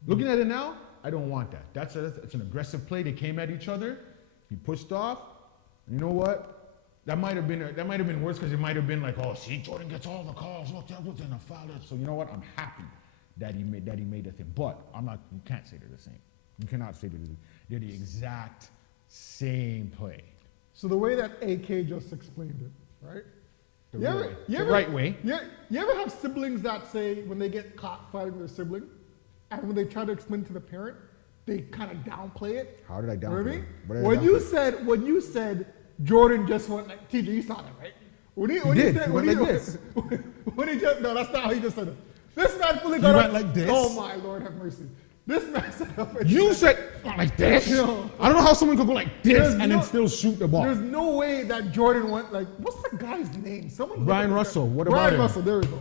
Looking at it now, I don't want that. That's an aggressive play. They came at each other. He pushed off. You know what? That might have been worse because it might have been like, oh, see, Jordan gets all the calls. Look, that wasn't a foul. So you know what? I'm happy that he made the thing. But you can't say they're the same. You cannot say they're the exact same play. So the way that AK just explained it, right? The right way. You ever have siblings that say when they get caught fighting their sibling, and when they try to explain to the parent, they kind of downplay it? How did I You know what I downplay mean? it? When you said Jordan just went like, TJ, you saw that, right? When he did. said, He went like this. When he just, no, that's not how he just said it. This man fully He got went up. like this? Oh my Lord, have mercy. This man said up and You said like this? No. I don't know how someone could go like this There's and no- then still shoot the ball. There's no way that Jordan went like, what's the guy's name? Someone look Brian at Russell. What about Brian him? Russell, there we go.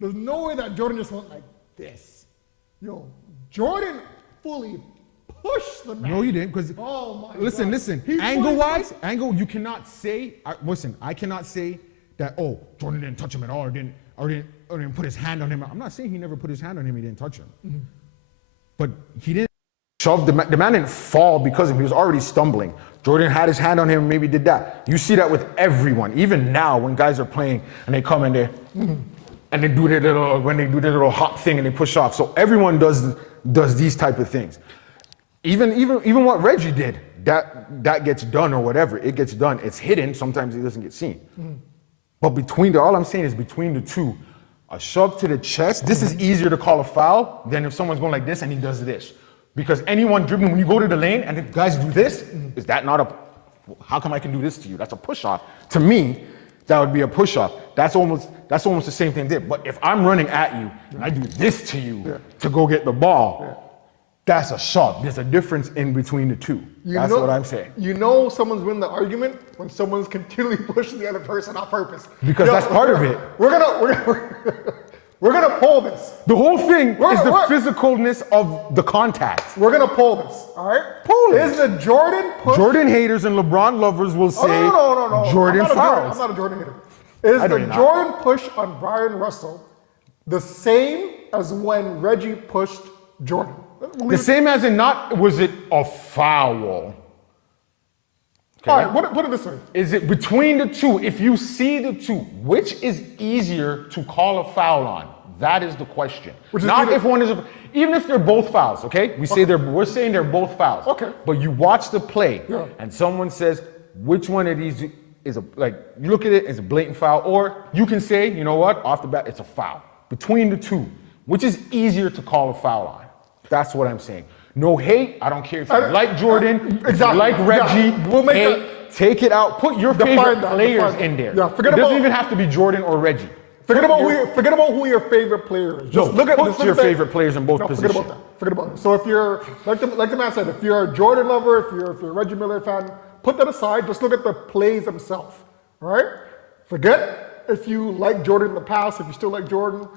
There's no way that Jordan just went like this. Yo, Jordan fully pushed the man. No, you didn't, because Oh my listen, God. He fully angle-wise, you cannot say, I cannot say that, oh, Jordan didn't touch him at all or didn't put his hand on him. I'm not saying he never put his hand on him, he didn't touch him. But he didn't shove, the man didn't fall because of him, he was already stumbling. Jordan had his hand on him, maybe did that. You see that with everyone, even now when guys are playing and they come in there and they do their little hop thing and they push off. So everyone does these type of things. Even what Reggie did, that gets done or whatever, it gets done. It's hidden, sometimes it doesn't get seen. But all I'm saying is between the two, A shove to the chest, this is easier to call a foul than if someone's going like this and he does this. Because anyone dribbling, when you go to the lane and the guys do this, is that not a, how come I can do this to you? That's a push-off. To me, that would be a push-off. That's almost the same thing there. But if I'm running at you and I do this to you to go get the ball, that's a shove. There's a difference in between the two. That's what I'm saying. You know someone's winning the argument when someone's continually pushing the other person on purpose. Because that's part of it. We're gonna poll this. The whole thing is the physicalness of the contact. We're gonna poll this, all right? Poll it. Is the Jordan push? Jordan haters and LeBron lovers will say Jordan fouls. I'm not a Jordan hater. Is the Jordan push on Brian Russell the same as when Reggie pushed Jordan? The same as in not, was it a foul? Okay. All right, what did this say? Is it between the two? If you see the two, which is easier to call a foul on? That is the question. Not if one is, even if they're both fouls, okay? We're saying they're both fouls. Okay. But you watch the play and someone says, which one of these is a, like, you look at it as a blatant foul, or you can say, you know what, off the bat, it's a foul. Between the two, which is easier to call a foul on? That's what I'm saying. No hate. I don't care if you like Jordan, if you like Reggie. We'll make take it out. Put your favorite players in there. Yeah, it doesn't even have to be Jordan or Reggie. Forget about who your favorite player is. Just look at your favorite players in both positions. Forget about that. So if you're like the man said, if you're a Jordan lover, if you're a Reggie Miller fan, put that aside. Just look at the plays themselves. All right. Forget if you like Jordan in the past. If you still like Jordan.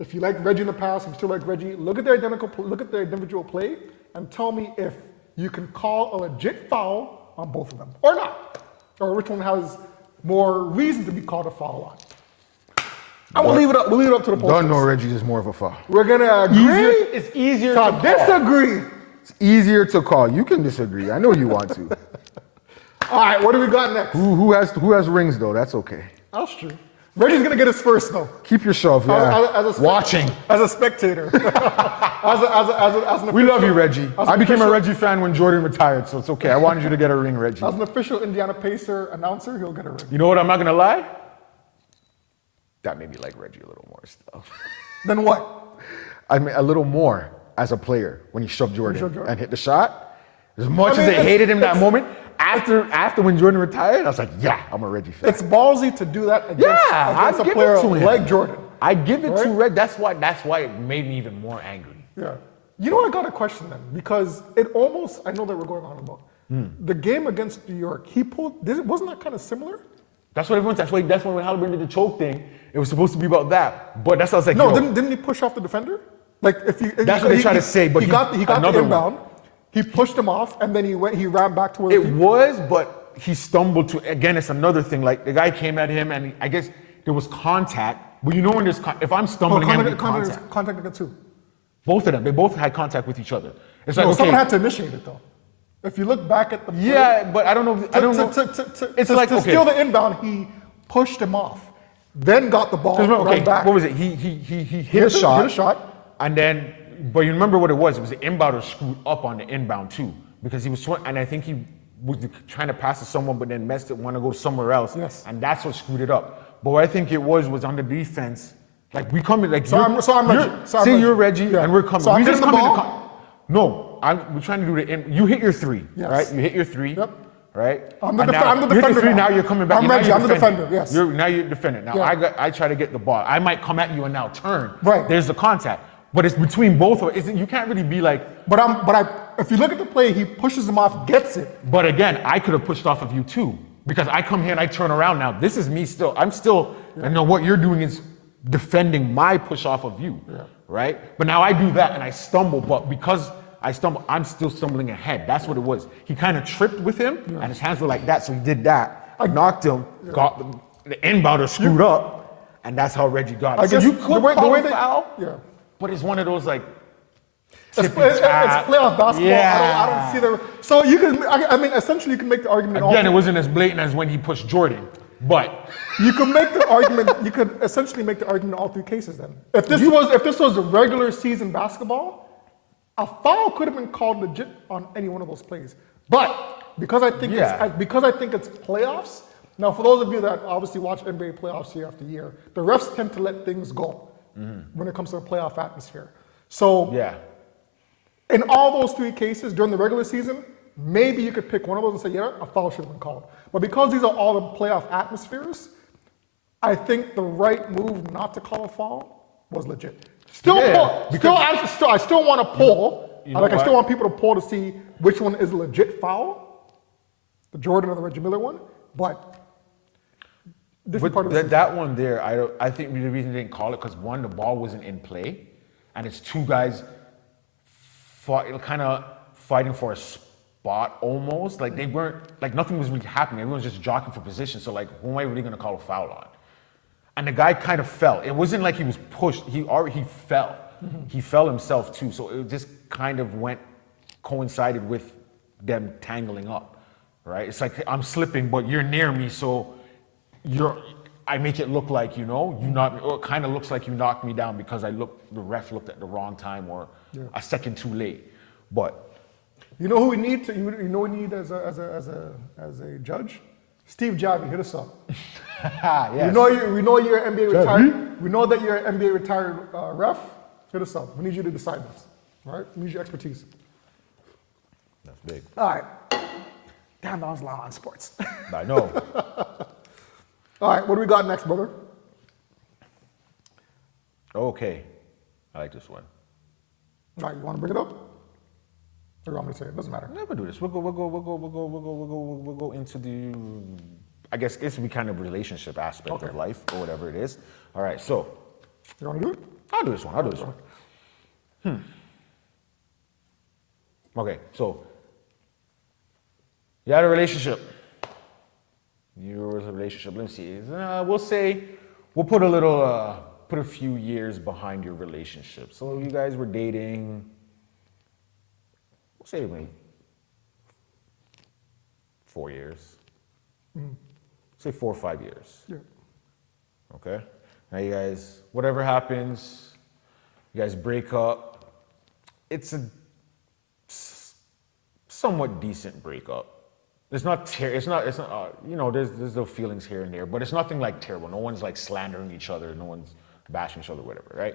If you like Reggie in the past, if you still like Reggie, look at their individual play and tell me if you can call a legit foul on both of them or not, or which one has more reason to be called a foul on. And we'll leave it up to the poll. Don't know Reggie is more of a foul. We're gonna agree. It's easier to disagree. It's easier to call. You can disagree. I know you want to. All right, what do we got next? Who has rings though? That's okay. That's true. Reggie's gonna get his first though. Keep yourself, watching. As a spectator. We love you, Reggie. I became a Reggie fan when Jordan retired, so it's okay. I wanted you to get a ring, Reggie. As an official Indiana Pacer announcer, he'll get a ring. You know what? I'm not gonna lie. That made me like Reggie a little more still. Then what? I mean, a little more as a player when he shoved Jordan and hit the shot. As much as I hated him that moment, after when Jordan retired, I was like, yeah, I'm a Reggie fan. It's ballsy to do that against a player like Jordan. I give it to Red. That's why it made me even more angry. Yeah. You know what? I got a question then, because it almost, I know that we're going on about the game against New York. He pulled. Wasn't that kind of similar? That's what everyone. That's why when Halliburton did the choke thing, it was supposed to be about that. But that's what I was like. No, didn't he push off the defender? Like if you. That's what they try to say. But he got the inbound. He pushed him off, and then he ran back to where it was, but he stumbled to, again, it's another thing, like the guy came at him, and I guess there was contact, but you know when there's, if I'm stumbling contact against who? Both of them, they both had contact with each other. It's like, no, someone had to initiate it though. If you look back at the play, yeah, but I don't know, it's like, to steal the inbound, he pushed him off, then got the ball, ran back. What was it, he hit a shot, and then, but you remember what it was the inbounder screwed up on the inbound too, because he was, and I think he was trying to pass to someone, but then messed it, want to go somewhere else, and that's what screwed it up. But what I think it was on the defense, like we come in, like I'm Reggie. Say you're Reggie, and we're coming. So we just come in the no, we're trying to do the, you hit your three, right? You hit your three, right? I'm the defender. Now you're coming back. I'm Reggie. I'm the defender. Yes. Now you're defending. Now I try to get the ball. I might come at you and now turn. Right. There's the contact. But it's between both of us. You can't really be like. But if you look at the play, he pushes him off, gets it. But again, I could have pushed off of you too, because I come here and I turn around now. This is me still. I'm still. I know what you're doing is defending my push off of you, right? But now I do that and I stumble. But because I stumble, I'm still stumbling ahead. That's what it was. He kind of tripped with him, and his hands were like that, so he did that. I knocked him, got the inbounder screwed up, and that's how Reggie got it. I guess you could call a foul. Yeah. But it's one of those like. It's playoff basketball. Yeah. I don't see the. So you can. I mean, essentially, you can make the argument. Again, it wasn't as blatant as when he pushed Jordan, but you can make the argument. You could essentially make the argument in all three cases. Then, if this was a regular season basketball, a foul could have been called legit on any one of those plays. But because I think it's playoffs. Now, for those of you that obviously watch NBA playoffs year after year, the refs tend to let things go. when it comes to a playoff atmosphere. So Yeah. in all those three cases during the regular season, maybe you could pick one of those and say, yeah, a foul should have been called. But because these are all the playoff atmospheres, I think the right move not to call a foul was legit. Still, Yeah, I still want to poll. You know I still what? want people to poll to see which one is a legit foul, the Jordan or the Reggie Miller one. But different part of the That one there, I think the reason they didn't call it because one, the ball wasn't in play, and it's two guys kind of fighting for a spot almost. Like they weren't, like nothing was really happening. Everyone was just jockeying for position. So like, who am I really gonna call a foul on? And the guy kind of fell. It wasn't like he was pushed. He fell. He fell himself too. So it just kind of coincided with them tangling up, right? It's like I'm slipping, but you're near me, so I make it look like, you knocked me, or it kind of looks like you knocked me down because the ref looked at the wrong time or a second too late. But you know who we need to, you know we need as a judge? Steve Javi, hit us up. yes. We know you're an NBA retired. We know that you're an NBA retired ref. Hit us up. We need you to decide this. All right? We need your expertise. That's big. All right. Damn, that was loud on sports. I know. All right, what do we got next, brother? Okay. I like this one. All right, you want to bring it up? Or you want me to say it? Doesn't matter. Never do this. We'll go into the, I guess it's the kind of relationship aspect of life or whatever it is. All right, so. You want to do it? I'll do this one. Okay, so you had a relationship. Let me see. We'll put a few years behind your relationship. So you guys were dating. We'll say maybe 4 years. Say 4 or 5 years. Yeah. Okay. Now you guys, whatever happens, you guys break up. It's a somewhat decent breakup. There's there's no feelings here and there, but it's nothing like terrible. No one's like slandering each other. No one's bashing each other, whatever, right?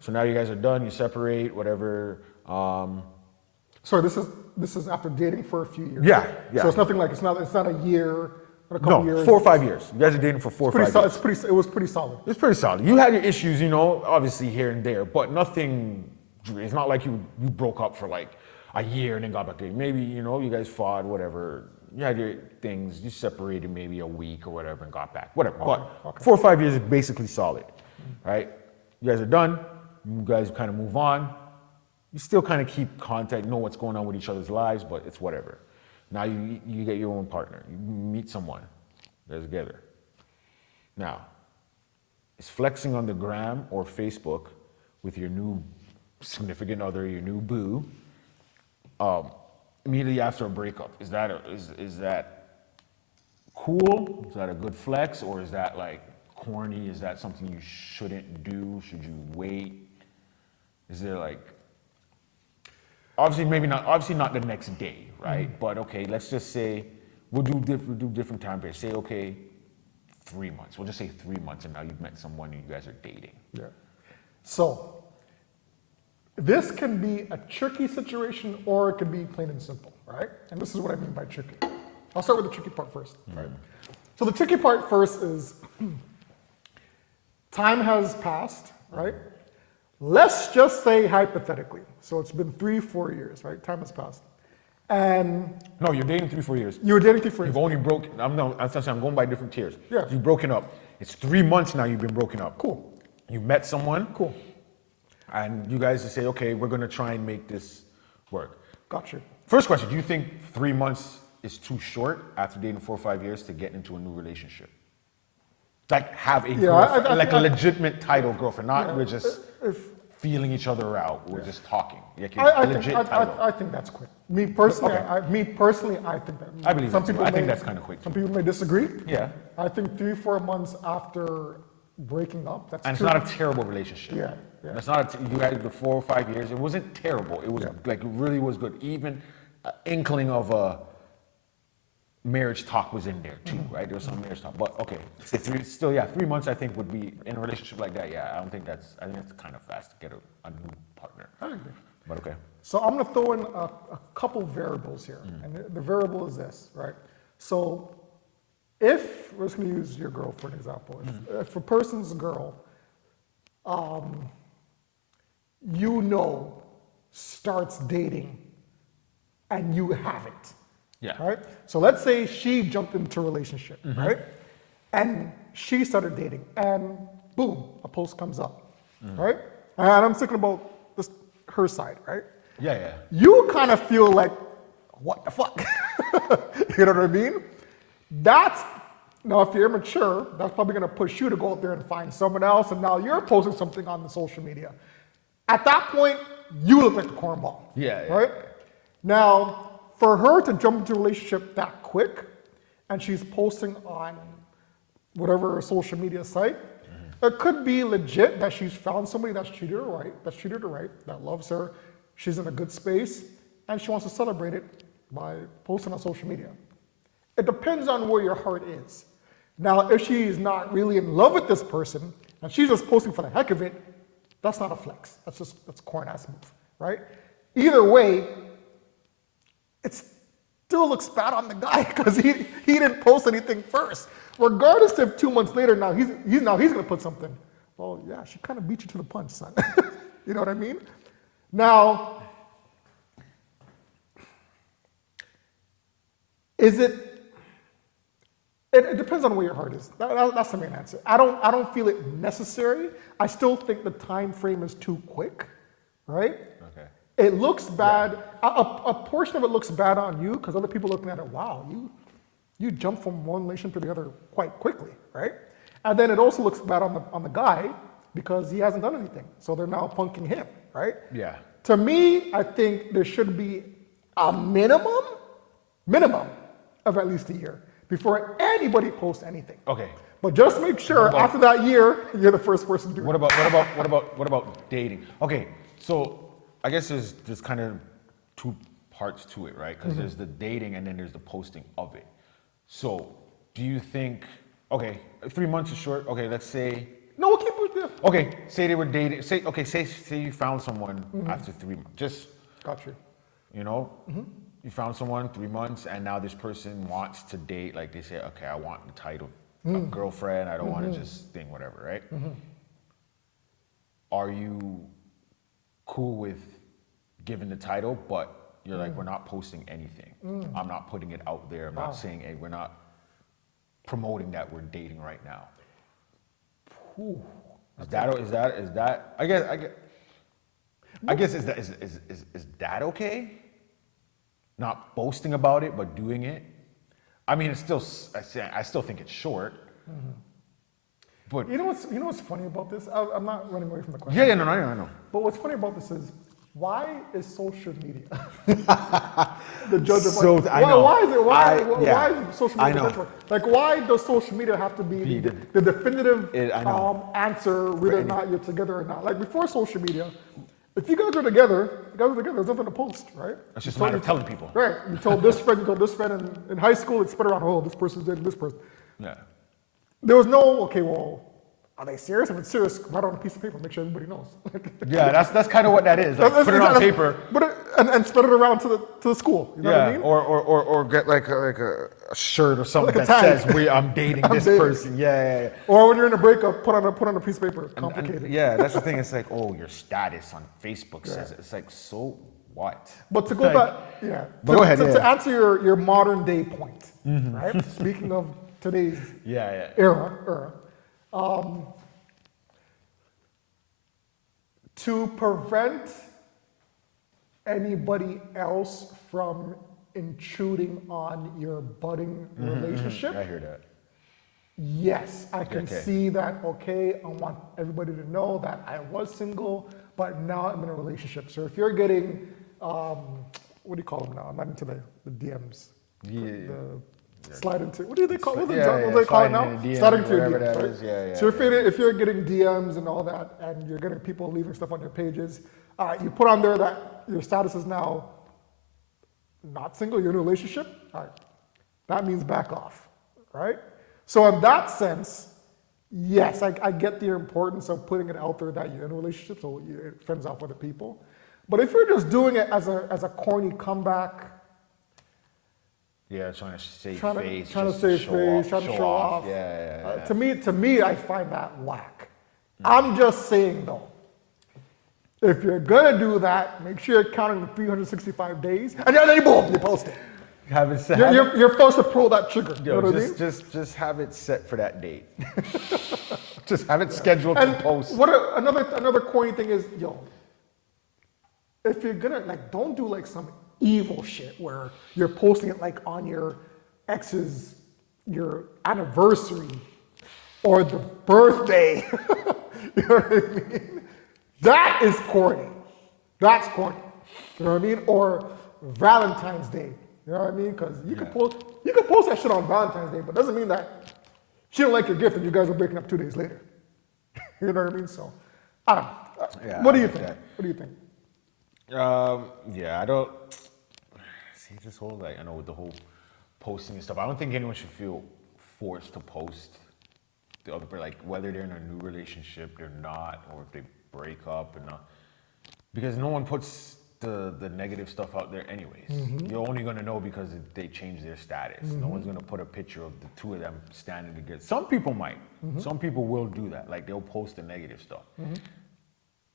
So now you guys are done. You separate, whatever. Sorry, this is after dating for a few years. Yeah. So it's nothing like it's not a year or a couple years. 4 or 5 years. You guys are dating for 4 or 5 years. It was pretty solid. It's pretty solid. You had your issues, obviously here and there, but nothing. It's not like you broke up for like a year and then got back together. Maybe you guys fought, whatever. You had your things. You separated maybe a week or whatever and got back, whatever. But 4 or 5 years is basically solid, right? You guys are done. You guys kind of move on. You still kind of keep contact, know what's going on with each other's lives, but it's whatever. Now you get your own partner. You meet someone. You guys are together. Now, is flexing on the gram or Facebook with your new significant other, your new boo, immediately after a breakup, is that cool? Is that a good flex, or is that like corny? Is that something you shouldn't do? Should you wait? Is there like, obviously not the next day, right? But okay, let's just say we'll do different time periods. Say okay, 3 months. We'll just say 3 months, and now you've met someone and you guys are dating. Yeah. So this can be a tricky situation, or it can be plain and simple, right? And this is what I mean by tricky. I'll start with the tricky part first, right? So the tricky part first is time has passed, right? Let's just say hypothetically. So it's been 3-4 years, right? Time has passed. And no, you're dating 3-4 years. You were dating 3-4 years. You've only broken. I'm going by different tiers. Yeah. You've broken up. It's 3 months now. You've been broken up. Cool. You met someone. Cool. And you guys say, okay, we're gonna try and make this work. Gotcha. First question: do you think 3 months is too short after dating 4 or 5 years to get into a new relationship? Like have a girlfriend, like a legitimate title girlfriend, not we're just feeling each other out. We're just talking. Like I think that's quick. Me personally, I think that. I believe that too. I think that's kind of quick. Some people may disagree. Yeah. I think 3-4 months after breaking up, that's. And it's not a terrible relationship. Yeah. It's not you guys the 4 or 5 years. It wasn't terrible. It was like it really was good. Even an inkling of marriage talk was in there too, right? There was some marriage talk, but okay, say 3 months I think would be in a relationship like that. Yeah, I think that's kind of fast to get a new partner. I agree. But okay. So I'm going to throw in a couple variables here, and the variable is this, right? So if we're just going to use your girl for an example, if a person's girl, you know, starts dating, and you haven't. Yeah. Right? So let's say she jumped into a relationship, right? And she started dating, and boom, a post comes up, right? And I'm thinking about this, her side, right? Yeah. You kind of feel like, what the fuck? You know what I mean? Now if you're immature, that's probably gonna push you to go out there and find someone else, and now you're posting something on the social media. At that point, you look like a cornball. Yeah. Right? Now, for her to jump into a relationship that quick, and she's posting on whatever social media site, it could be legit that she's found somebody that's treated her right, that loves her, she's in a good space, and she wants to celebrate it by posting on social media. It depends on where your heart is. Now, if she's not really in love with this person, and she's just posting for the heck of it, that's not a flex. That's a corn ass move, right? Either way, it still looks bad on the guy because he didn't post anything first. Regardless if 2 months later now he's gonna put something. Well, yeah, she kind of beat you to the punch, son. You know what I mean? Now, it depends on where your heart is. That's the main answer. I don't feel it necessary. I still think the time frame is too quick, right? Okay. It looks bad. A portion of it looks bad on you because other people looking at it, wow, you jump from one relationship to the other quite quickly, right? And then it also looks bad on the guy because he hasn't done anything. So they're now punking him, right? Yeah. To me, I think there should be a minimum of at least a year before anybody posts anything. Okay. But just make sure after that year, you're the first person to do it. What about dating? Okay, so I guess there's kind of two parts to it, right? Because there's the dating and then there's the posting of it. So do you think, okay, 3 months is short. Okay, let's say. No, we'll keep it there. Okay, say they were dating. Say you found someone after 3 months. Just, Got you. you know, you found someone 3 months and now this person wants to date. Like they say, okay, I want the title of girlfriend. I don't want to just thing, whatever, right? Are you cool with giving the title, but you're like, we're not posting anything. I'm not putting it out there. I'm not saying, hey, we're not promoting that we're dating right now. Ooh. Is that? I guess is that okay? Not boasting about it, but doing it. I mean, I still think it's short. But You know what's funny about this? I'm not running away from the question. yeah, no, I know. But what's funny about this is, why is social media the judge of So, like, I know. why is it? Why Yeah. is social I media know. the benchmark? Like, why does social media have to be the definitive I know. answer whether or not you're together or not? Like before social media, if you guys are together, there's nothing to post, right? It's just a matter of telling people. Right. You told this friend, and in high school it's spread around, oh, this person's dating this person. Yeah. There was no, okay, well, are they serious? If it's serious, write on a piece of paper, make sure everybody knows. Yeah, that's kind of what that is. Like, put it on paper. And spread it around to the school. You know what I mean? Or get like a shirt or something Like a that tag. says I'm dating this dating. person. Yeah. Or when you're in a breakup, put on a piece of paper. Complicated. Yeah, that's the thing. It's like, oh, your status on Facebook says it. It's like, so what? But to go back, yeah. But go ahead, To answer your modern day point, right? Speaking of today's Yeah. era, to prevent anybody else from intruding on your budding relationship, I hear that. yes, I can Okay. see that, okay, I want everybody to know that I was single, but now I'm in a relationship. So if you're getting, what do you call them now? I'm not into the DMs. Slide into, what do they call it? What do they call it now? Slide into your DMs, right? So if you're getting DMs and all that, and you're getting people leaving stuff on your pages, you put on there that your status is now not single, you're in a relationship, all right. that means back off, right? So in that sense, yes, I get the importance of putting it out there that you're in a relationship, so it fends off other people. But if you're just doing it as a corny comeback, Yeah, trying to save trying face, to just save face, trying to show off. Yeah. To me, I find that whack. I'm just saying though, if you're gonna do that, make sure you're counting the 365 days, and then boom, you post it. Have it set. You're supposed to pull that trigger. You Yo, know what I mean? just have it set for that date. Just have it scheduled And to post. another corny thing is, yo, if you're gonna like, don't do like some evil shit where you're posting it like on your ex's, your anniversary, or the birthday. You know what I mean? That is corny. That's corny. You know what I mean? Or Valentine's Day. You know what I mean? Because you can post that shit on Valentine's Day, but doesn't mean that she don't like your gift and you guys are breaking up 2 days later. You know what I mean? So, I don't know. Yeah, What do I you get think? that. What do you think? Yeah, I don't see this whole like I know with the whole posting and stuff. I don't think anyone should feel forced to post the other person, like whether they're in a new relationship, they're not, or if they break up or not, because no one puts the negative stuff out there anyways. You're only gonna know because they change their status. No one's gonna put a picture of the two of them standing together. Some people might. Some people will do that. Like they'll post the negative stuff.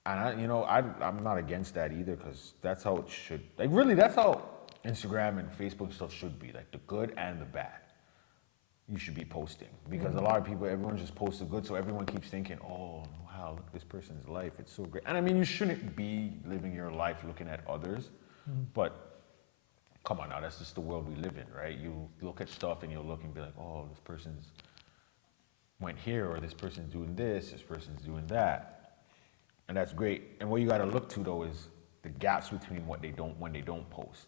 And I'm not against that either, because that's how it should. Like really, that's how Instagram and Facebook stuff should be. Like the good and the bad. You should be posting, because a lot of people, everyone just posts the good, so everyone keeps thinking, oh wow, look at this person's life, it's so great. And I mean, you shouldn't be living your life looking at others, but come on now, that's just the world we live in, right? You look at stuff and you'll look and be like, oh, this person's went here, or this person's doing this person's doing that, and that's great. And what you got to look to though is the gaps between when they don't post.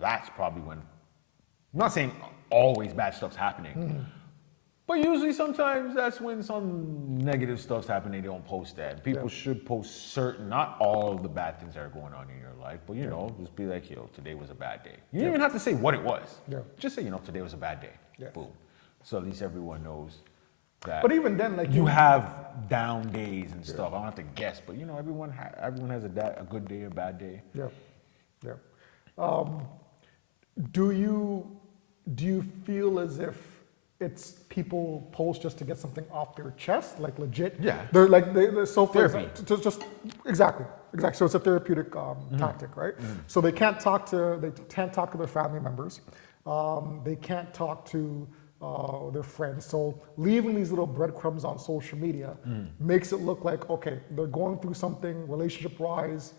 That's probably when, I'm not saying always bad stuff's happening, but usually sometimes that's when some negative stuff's happening, they don't post that. People should post certain, not all of the bad things that are going on in your life, but just be like, yo, today was a bad day. You don't even have to say what it was. Just say, today was a bad day. Boom. So at least everyone knows that. But even then, like you have down days and stuff. I don't have to guess, but everyone has a good day, a bad day. Do you feel as if it's people post just to get something off their chest, like legit? Yeah. They're like they're so Therapy. just exactly. So it's a therapeutic tactic, right? So they can't talk to their family members. They can't talk to their friends. So leaving these little breadcrumbs on social media makes it look like, okay, they're going through something relationship-wise.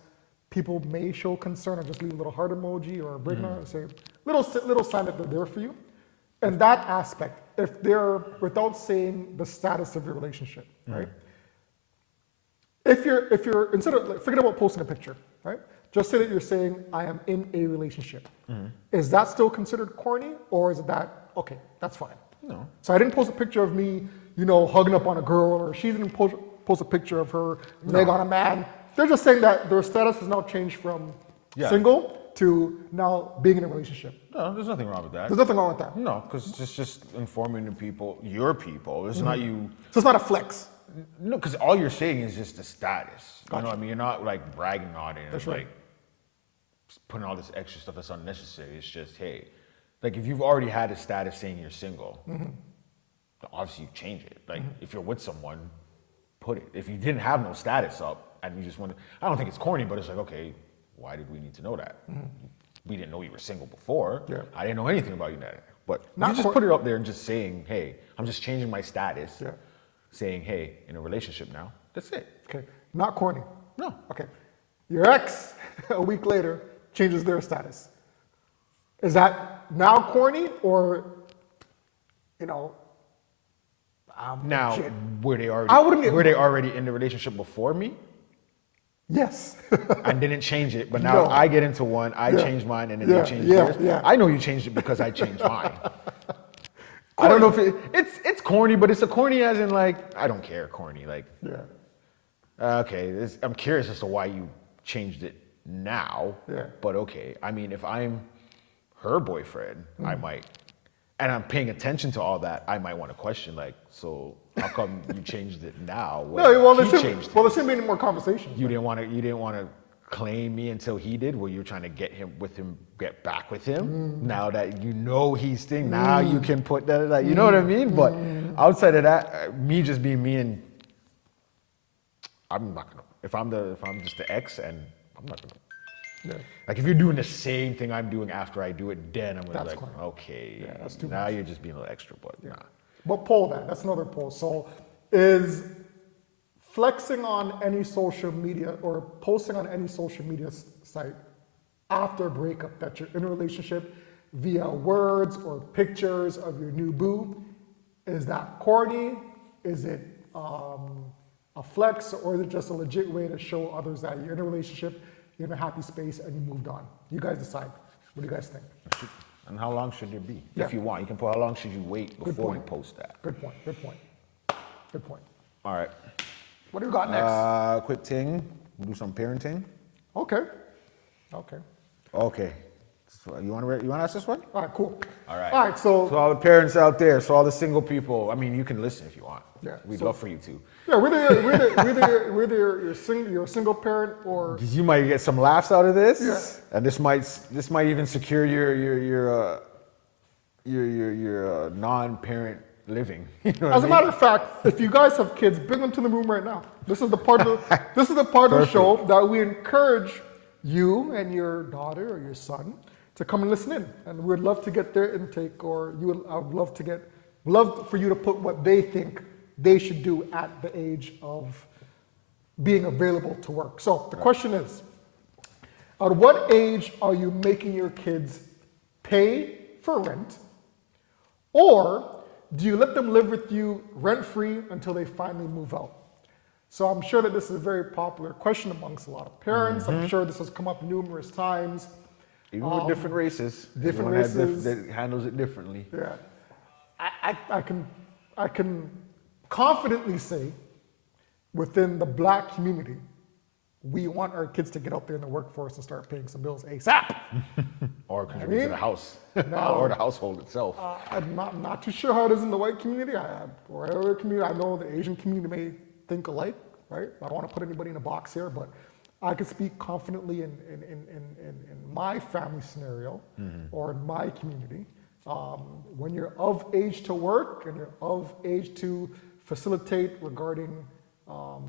People may show concern and just leave a little heart emoji or a break note, say little sign that they're there for you. And that aspect, if they're without saying the status of your relationship, right? If you're instead of forget about posting a picture, right? Just say that you're saying I am in a relationship. Is that still considered corny, or is that okay? That's fine. No. So I didn't post a picture of me, hugging up on a girl, or she didn't post a picture of her leg on a man. They're just saying that their status has now changed from single to now being in a relationship. No, there's nothing wrong with that. There's nothing wrong with that. No, because it's just informing the people, your people. It's not you. So it's not a flex. No, because all you're saying is just the status. Gotcha. You know what I mean? You're not like bragging on it. That's and right. like putting all this extra stuff that's unnecessary. It's just, hey, like if you've already had a status saying you're single, obviously you change it. Like if you're with someone, put it. If you didn't have no status up and you just want to, I don't think it's corny, but it's like, okay, why did we need to know that? We didn't know you were single before. Yeah. I didn't know anything about you that. But Not you just put it up there and just saying, hey, I'm just changing my status. Yeah. Saying, hey, in a relationship now. That's it. Okay, not corny. No. Okay, your ex a week later changes their status. Is that now corny, or Now, legit? were they I wouldn't- already in the relationship before me Yes. and didn't change it? But now No. I get into one, I change mine, and then Yeah, they change yeah, theirs. yeah. I know you changed it because I changed mine. I don't know if it's corny, but it's a corny as in like I don't care corny. Like okay, I'm curious as to why you changed it now. Yeah. But okay, I mean, if I'm her boyfriend, I might and I'm paying attention to all that, I might want to question, like, so how come you changed it now? When No, well, he there changed shouldn't, well, it? there shouldn't be any more conversations. You didn't want to claim me until he did. Were you trying to get back with him? Now that you know he's thing, now you can put that. Like, you know what I mean? But outside of that, me just being me, and I'm not gonna. If I'm just the ex, and I'm not gonna. Yeah. Like if you're doing the same thing I'm doing after I do it, then I'm gonna That's be like, correct. okay, Yeah, that's too now much. you're just being a little extra, but nah. But poll that. That's another poll. So is flexing on any social media or posting on any social media site after a breakup that you're in a relationship via words or pictures of your new boo, is that corny? Is it a flex, or is it just a legit way to show others that you're in a relationship, you're in a happy space, and you moved on? You guys decide. What do you guys think? And how long should it be? Yeah. If you want, you can put how long should you wait before you point. post that. Good point. Good point. Good point. All right. What do we got next? Quick thing. We'll do some parenting. Okay. Okay. Okay. So you want to ask this one? All right. Cool. All right. All right. So all the parents out there, so all the single people. I mean, you can listen if you want. Yeah, We'd so- love for you to. yeah, whether you're a single parent or Because you might get some laughs out of this, Yeah. and this might even secure your non-parent living. You know what as I a mean? matter of fact, if you guys have kids, bring them to the room right now. This is the part of the show that we encourage you and your daughter or your son to come and listen in, and we'd love to get their intake, or I would love for you to put what they think they should do at the age of being available to work. So the question is, at what age are you making your kids pay for rent, or do you let them live with you rent-free until they finally move out? So I'm sure that this is a very popular question amongst a lot of parents. I'm sure this has come up numerous times. Even with different races, different everyone has races. that handles it differently. Yeah, I can confidently say, within the Black community, we want our kids to get out there in the workforce and start paying some bills ASAP. Or contribute to the house, No. or the household itself. I'm not too sure how it is in the white community or other community. I know the Asian community may think alike, right? I don't want to put anybody in a box here, but I can speak confidently in my family scenario or in my community. When you're of age to work and you're of age to facilitate regarding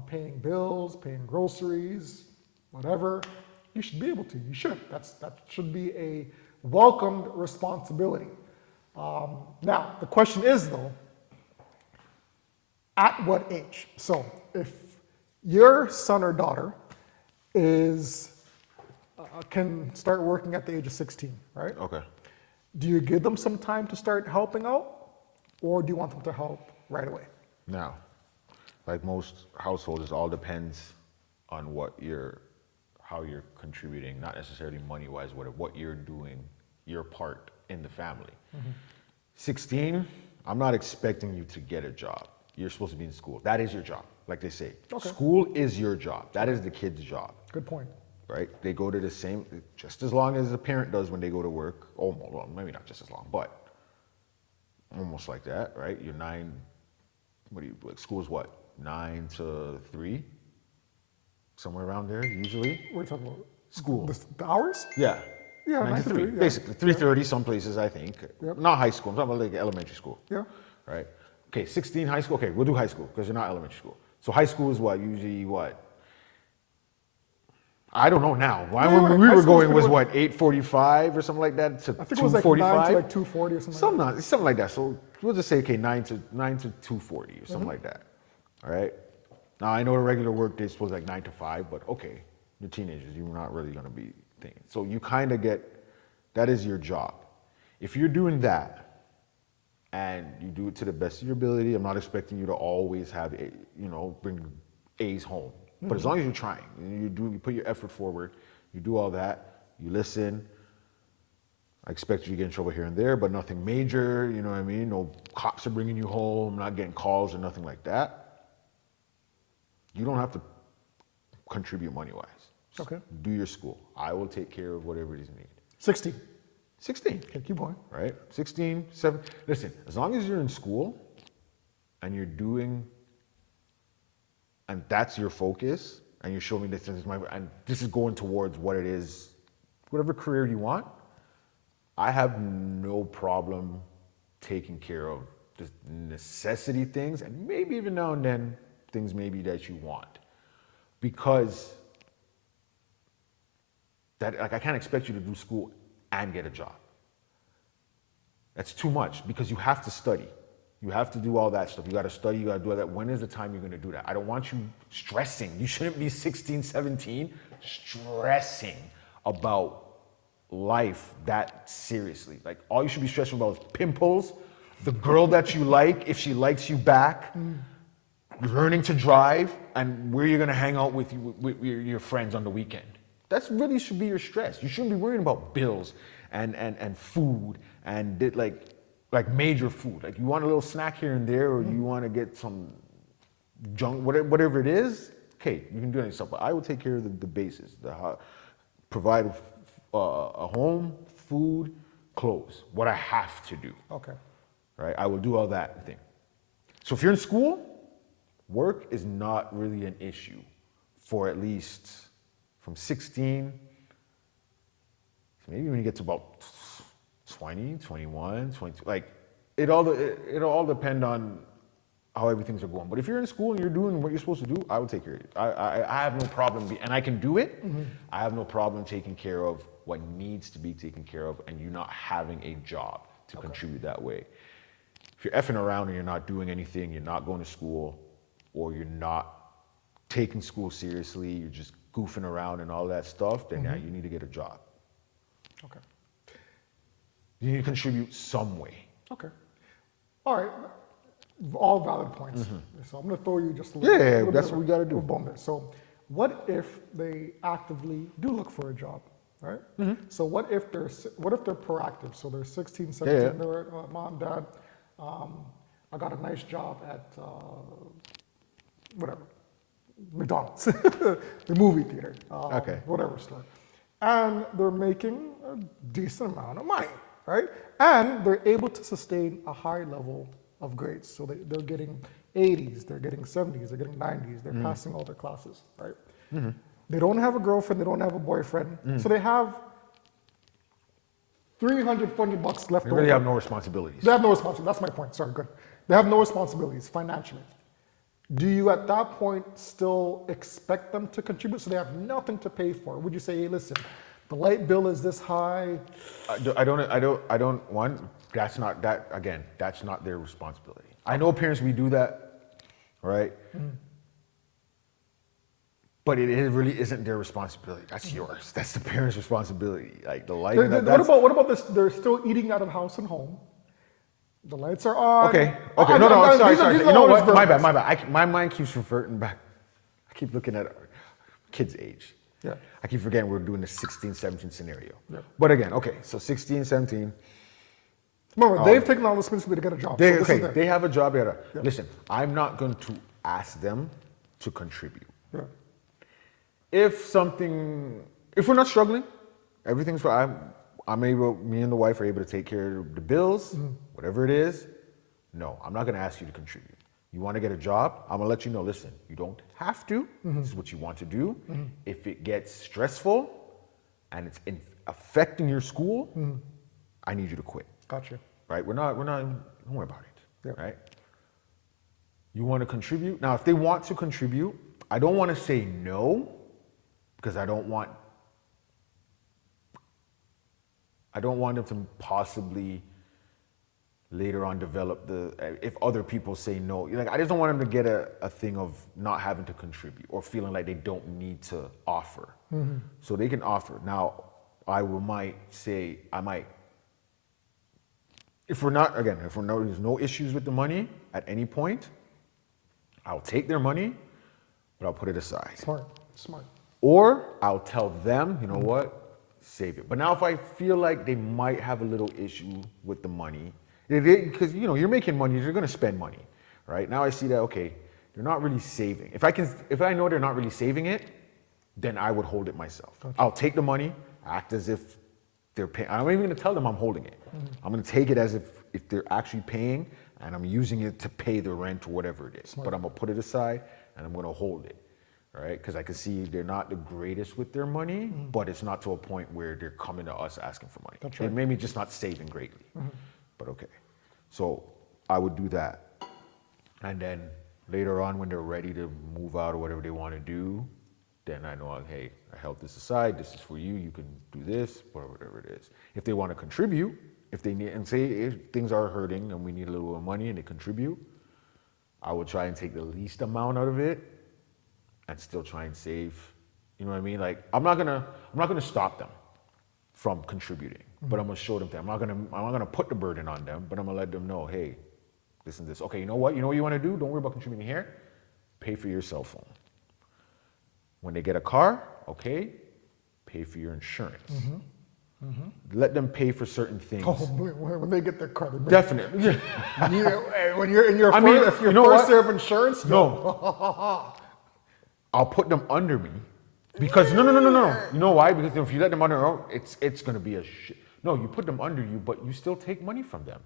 paying bills, paying groceries, whatever, you should be able to. You should. That should be a welcomed responsibility. Now, the question is though, at what age? So if your son or daughter can start working at the age of 16, right? Okay. Do you give them some time to start helping out, or do you want them to help right away? Now, like most households, it all depends on how you're contributing, not necessarily money-wise, what you're doing, your part in the family. 16, I'm not expecting you to get a job. You're supposed to be in school. That is your job, like they say. Okay. School is your job. That is the kid's job, Good point. right? They go to the same, just as long as a parent does when they go to work. Almost, well, maybe not just as long, but almost like that, right? You're 9, like school is what? 9 to 3? Somewhere around there, usually. We're talking about School. the hours? Yeah. Yeah, 9 to 3, yeah. basically. 3:30 some places, I think. Yep. Not high school, I'm talking about like elementary school. Yeah. Right? Okay, 16 high school. Okay, we'll do high school because you're not elementary school. So high school is what? Usually what? I don't know now. Why Yeah, when we high were school's going was pretty what, 8:45 or something like that to I think it was like 9 2:45? to like 2:40 or something like Something like that. So we'll just say, okay, 9 to 2:40 or something like that. All right. Now I know the regular work day is supposed to be like 9 to 5, but okay, you're teenagers, you're not really gonna be thinking. So you kind of that is your job. If you're doing that and you do it to the best of your ability, I'm not expecting you to always bring A's home. But as long as you're trying, you put your effort forward, you do all that, you listen. I expect you to get in trouble here and there, but nothing major, you know what I mean? No cops are bringing you home, not getting calls or nothing like that. You don't have to contribute money-wise. Okay. Do your school. I will take care of whatever it is you need. 16. 16. Okay, keep going. Right? 16, 7. Listen, as long as you're in school and you're doing, and that's your focus, and you're showing me this is my, and this is going towards what it is, whatever career you want, I have no problem taking care of the necessity things, and maybe even now and then things maybe that you want. Because that, like, I can't expect you to do school and get a job. That's too much because you have to study. You have to do all that stuff. You got to study, you got to do all that. When is the time you're going to do that? I don't want you stressing. You shouldn't be 16, 17 stressing about life that seriously. Like, all you should be stressing about is pimples, the girl that you like, if she likes you back, learning to drive, and where you're going to hang out with your friends on the weekend. That's really should be your stress. You shouldn't be worrying about bills and food and like major food. Like, you want a little snack here and there, or you want to get some junk, whatever it is, okay, you can do any stuff. But I will take care of the bases, provide a home, food, clothes, what I have to do. Okay. Right? I will do all that thing. So if you're in school, work is not really an issue for at least from 16, maybe when you get to about 20, 21, 22, like it'll all depend on how everything's going. But if you're in school and you're doing what you're supposed to do, I will take care of it. I have no problem, and I can do it. I have no problem taking care of what needs to be taken care of, and you not having a job to contribute that way. If you're effing around and you're not doing anything, you're not going to school, or you're not taking school seriously, you're just goofing around and all that stuff, then yeah, you need to get a job. Okay. You need to contribute some way. Okay. All right. All valid points. So I'm going to throw you just a little, Yeah, little that's bit what of we gotta do. a bone there. So what if they actively do look for a job, right? So what if they're proactive? So they're 16, 17, Yeah. they're mom, dad, I got a nice job at whatever, McDonald's, the movie theater, Okay. whatever store. And they're making a decent amount of money, right? And they're able to sustain a high level of grades. So they're getting 80s, they're getting 70s, they're getting 90s, they're passing all their classes, right? They don't have a girlfriend, they don't have a boyfriend, so they have $300, $400 left You over. really have no responsibilities. They have no responsibility. That's my point. Sorry, good. They have no responsibilities financially. Do you at that point still expect them to contribute so they have nothing to pay for? Would you say, hey, listen, the light bill is this high? I don't want, that's not, that, again, that's not their responsibility. I know parents, we do that, right? But it really isn't their responsibility. That's yours. That's the parents' responsibility. Like, the light. What about this? They're still eating out of house and home. The lights are on. Okay. No, Sorry. these You know are what? always My bad. My mind keeps reverting back. I keep looking at our kids' age. Yeah. I keep forgetting we're doing the 16, 17 scenario. Yeah. But again, okay, so 16, 17. Remember, they've taken all the responsibility to get a job. They, so this is okay, them. they have a job. Listen, I'm not going to ask them to contribute. Yeah. If we're not struggling, everything's fine. Me and the wife are able to take care of the bills, whatever it is. No, I'm not going to ask you to contribute. You want to get a job? I'm going to let you know, listen, you don't have to. This is what you want to do. If it gets stressful and it's affecting your school, I need you to quit. Gotcha. Right? Don't worry about it. Yeah. Right? You want to contribute? Now, if they want to contribute, I don't want to say no, because I don't want them to possibly later on develop if other people say no. Like, I just don't want them to get a thing of not having to contribute or feeling like they don't need to offer. So they can offer. Now, if there's no issues with the money at any point, I'll take their money, but I'll put it aside. Smart. Or I'll tell them, you know what, save it. But now if I feel like they might have a little issue with the money, because you're making money, you're going to spend money, right? Now I see that, okay, they're not really saving. If I know they're not really saving it, then I would hold it myself. Gotcha. I'll take the money, act as if they're paying. I'm not even gonna tell them I'm holding it. I'm gonna take it as if they're actually paying, and I'm using it to pay the rent or whatever it is. Smart. But I'm gonna put it aside and I'm gonna hold it, right? Because I can see they're not the greatest with their money, but it's not to a point where they're coming to us asking for money. That's right. It made me just not saving greatly. But okay, so I would do that, and then later on when they're ready to move out or whatever they want to do, then I know, hey, I held this aside. This is for you. You can do this, or whatever it is. If they want to contribute, if they need, and say if things are hurting and we need a little bit of money and they contribute, I would try and take the least amount out of it and still try and save. You know what I mean? Like I'm not gonna stop them from contributing, but I'm gonna show them that I'm not gonna put the burden on them, but I'm gonna let them know, hey, this and this. Okay, you know what you want to do? Don't worry about contributing here. Pay for your cell phone. When they get a car, okay, pay for your insurance. Let them pay for certain things. Oh, when they get their car, they Definitely. when you're in your I mean, if you're you know first what? year of insurance, No. I'll put them under me because no. You know why? Because if you let them under, it's gonna be a shit. No, you put them under you, but you still take money from them.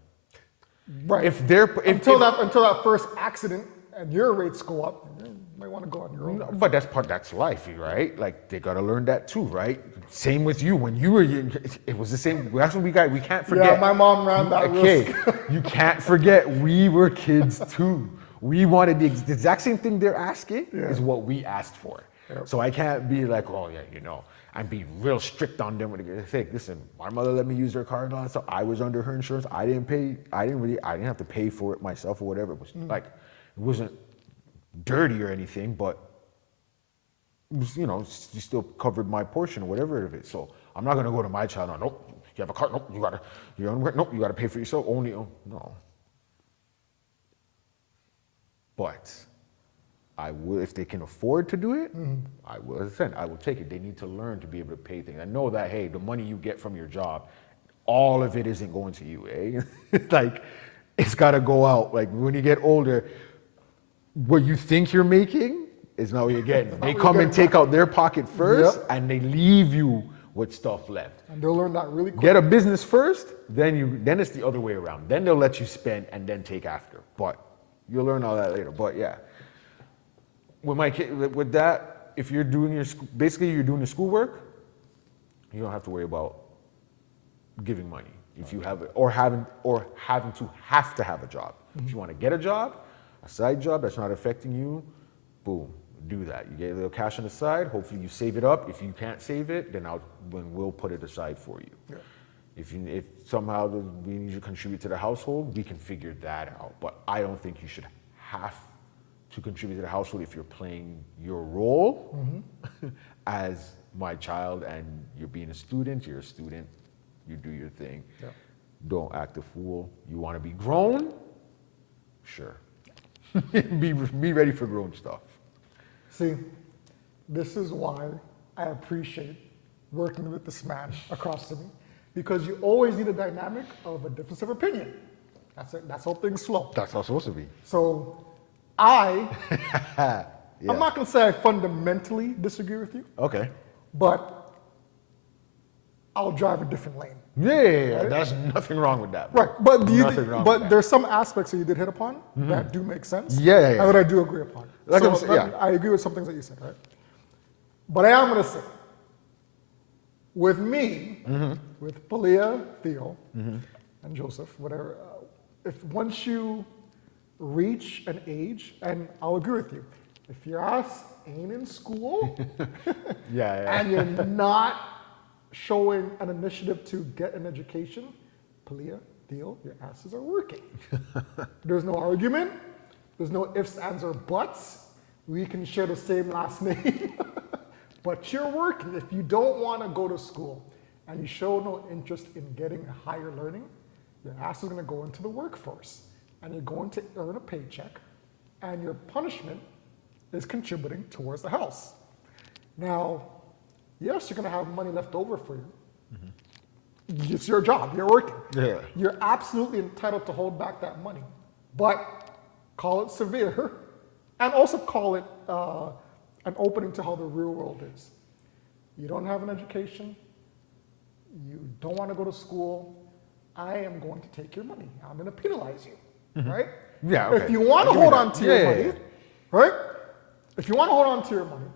right? Until that first accident and your rates go up, you might want to go on your own. But that's life, right? Like they gotta learn that too, right? Same with you. When you were, it was the same. That's what we can't forget. Yeah, my mom ran that risk. You can't forget. We were kids too. We wanted the exact same thing they're asking is what we asked for. Yep. So I can't be like, oh yeah, and be real strict on them. Say, listen, my mother let me use her car and all that stuff. I was under her insurance. I didn't have to pay for it myself or whatever. It was like, it wasn't dirty or anything, but it was, you still covered my portion or whatever of it. So I'm not gonna go to my child. Nope, you have a car. Nope, nope, you gotta pay for yourself. No. But I will, if they can afford to do it, I will. As I said, I will take it. They need to learn to be able to pay things. I know that, hey, the money you get from your job, all of it isn't going to you, eh? Like, it's got to go out. Like, when you get older, what you think you're making is not what you're getting. They come and take out their pocket first, and they leave you with stuff left. And they'll learn that really quick. Get a business first, then it's the other way around. Then they'll let you spend and then take after. But you'll learn all that later. But yeah, with my kid, with that, if you're doing you're doing your schoolwork, you don't have to worry about giving money if you have it, or having to have a job. If you want to get a job, a side job that's not affecting you, boom, do that. You get a little cash on the side. Hopefully you save it up. If you can't save it, then we'll put it aside for you. Yeah. If somehow we need you to contribute to the household, we can figure that out. But I don't think you should have to contribute to the household if you're playing your role as my child and you're being a student. You're a student. You do your thing. Yeah. Don't act a fool. You want to be grown? Sure. be ready for grown stuff. See, this is why I appreciate working with this man across from me, because you always need a dynamic of a difference of opinion. That's it. That's how things flow. That's how it's supposed to be. So I'm Yeah. not going to say I fundamentally disagree with you, Okay. but I'll drive a different lane. Yeah. There's nothing wrong with that. Right, but Nothing wrong with that. there's some aspects that you did hit upon that do make sense. Yeah. And that I do agree upon. Like So I'm saying, I agree with some things that you said, right? But I am going to say, with me, with Palia, Theo, and Joseph, whatever, if once you reach an age, and I'll agree with you, if your ass ain't in school Yeah. and you're not showing an initiative to get an education, Palia, Theo, your asses are working. There's no argument. There's no ifs, ands, or buts. We can share the same last name, but you're working. If you don't want to go to school and you show no interest in getting a higher learning, your ass is going to go into the workforce and you're going to earn a paycheck, and your punishment is contributing towards the house. Now, yes, you're going to have money left over for you. It's your job. You're working. Yeah. You're absolutely entitled to hold back that money, but call it severe, and also call it an opening to how the real world is. You don't have an education, you don't want to go to school, I am going to take your money. I'm going to penalize you, right? Yeah, okay. If you want to I'll give you hold that. on to your Yeah, money, yeah, right? If you want to hold on to your money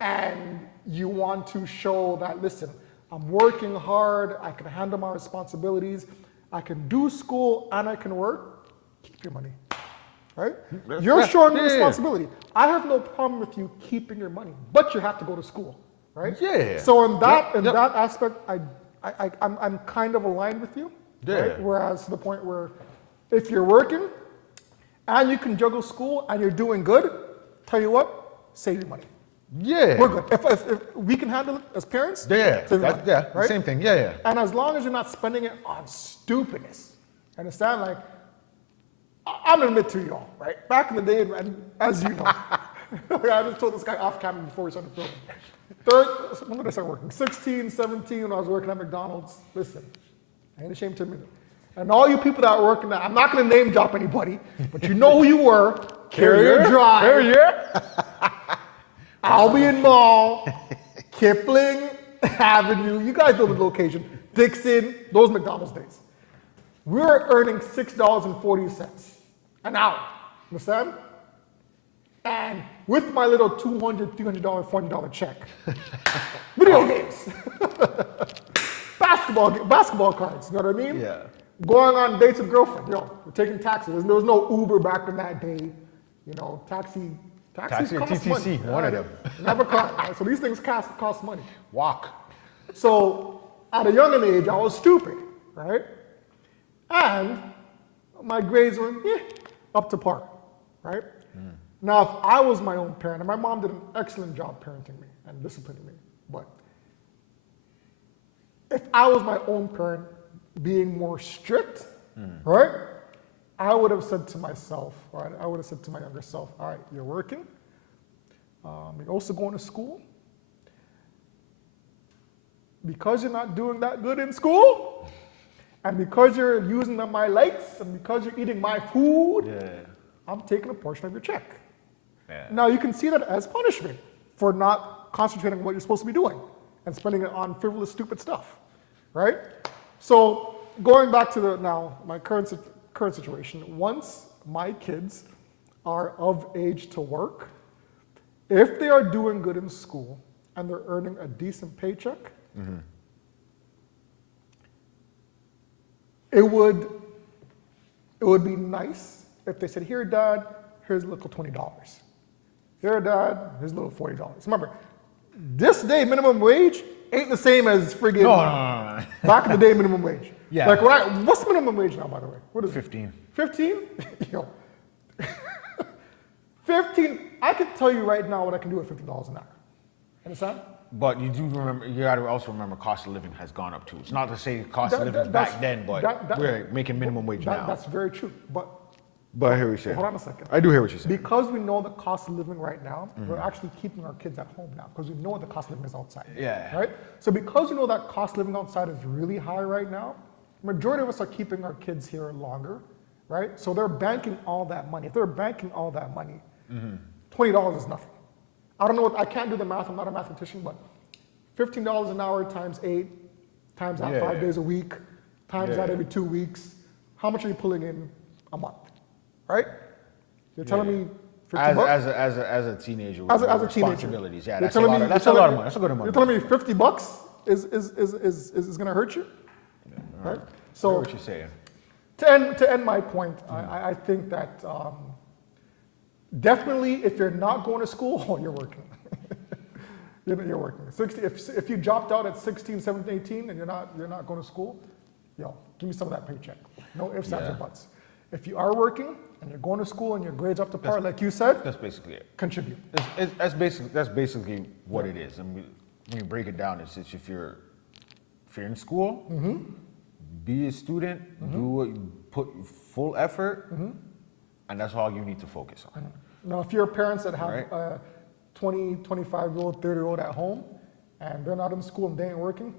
and you want to show that, listen, I'm working hard, I can handle my responsibilities, I can do school and I can work, keep your money, right? You're showing me responsibility. I have no problem with you keeping your money, but you have to go to school, right? Yeah. So in that Yep. that aspect, I'm kind of aligned with you. Yeah. Right? Whereas to the point where if you're working and you can juggle school and you're doing good, tell you what, save your money. Yeah. We're good. If we can handle it as parents, Yeah. save your money, right? Same thing. Yeah, yeah. And as long as you're not spending it on stupidness, understand? Like, I'm gonna admit to you all, right? Back in the day, and as you know, I just told this guy off camera before we started filming. When did I start working? 16, 17, when I was working at McDonald's. Listen, I ain't ashamed to admit it. And all you people that are working there, I'm not gonna name drop anybody, but you know who you were. Carrier Drive. Carrier. Albion Mall, Kipling Avenue, you guys know the location, Dixon, those McDonald's days. We were earning $6.40 an hour, understand? And with my little $200, $300, $400 check, video games, basketball cards, you know what I mean? Yeah. Going on dates with girlfriend, we're taking taxis. There was no Uber back in that day, taxis Taxi or cost TTC, money. one of them. Never car, right? So these things cost money. Walk. So at a younger age, I was stupid, right? And my grades were up to par, right? Now, if I was my own parent, and my mom did an excellent job parenting me and disciplining me, but if I was my own parent being more strict, right? I would have said to myself, right? I would have said to my younger self, all right, you're working, you're also going to school. Because you're not doing that good in school, and because you're using my lights, and because you're eating my food, I'm taking a portion of your check. Yeah. Now, you can see that as punishment for not concentrating on what you're supposed to be doing and spending it on frivolous, stupid stuff, right? So going back to my current situation, once my kids are of age to work, if they are doing good in school and they're earning a decent paycheck, it would be nice if they said, here, Dad, here's a little $20. Here, Dad, here's a little $40. Remember, this day minimum wage ain't the same as friggin' No. back in the day minimum wage. Yeah. Like, what's the minimum wage now, by the way? What is 15. 15? 15, I can tell you right now what I can do at $50 an hour. Understand? But you do remember, you got to also remember cost of living has gone up too. It's not to say cost of living back then, but we're making minimum wage now. That's very true. But But I hear what you're saying. hold on a second. I do hear what you're saying. Because we know the cost of living right now, we're actually keeping our kids at home now because we know what the cost of living is outside. Yeah. Right? So because we know that cost of living outside is really high right now, majority of us are keeping our kids here longer, right? So they're banking all that money. If they're banking all that money, $20 is nothing. I don't know what, I can't do the math, I'm not a mathematician, but $15 an hour times 8, times that 5 days a week, times that every 2 weeks, how much are you pulling in a month? Right? You're telling me 50 bucks? As a teenager with As a teenager. responsibilities. Yeah, You're that's a telling lot me- of, that's you're a lot of telling money. That's a good amount You're of money. telling me $50 is gonna hurt you? Right? I hear So what you're saying. to end my point, I think that definitely if you're not going to school, you're working. You're working. If you dropped out at 16, 17, 18 and you're not going to school, give me some of that paycheck. No ifs, ands, or buts. If you are working and you're going to school and your grades up to par, like you said, That's basically it. contribute. That's basically what it is. And when you break it down, it's just if you're in school, be a student, do what you put full effort, and that's all you need to focus on. Now, if you're parents that have Right. a 20, 25-year-old, 30-year-old at home, and they're not in school and they ain't working,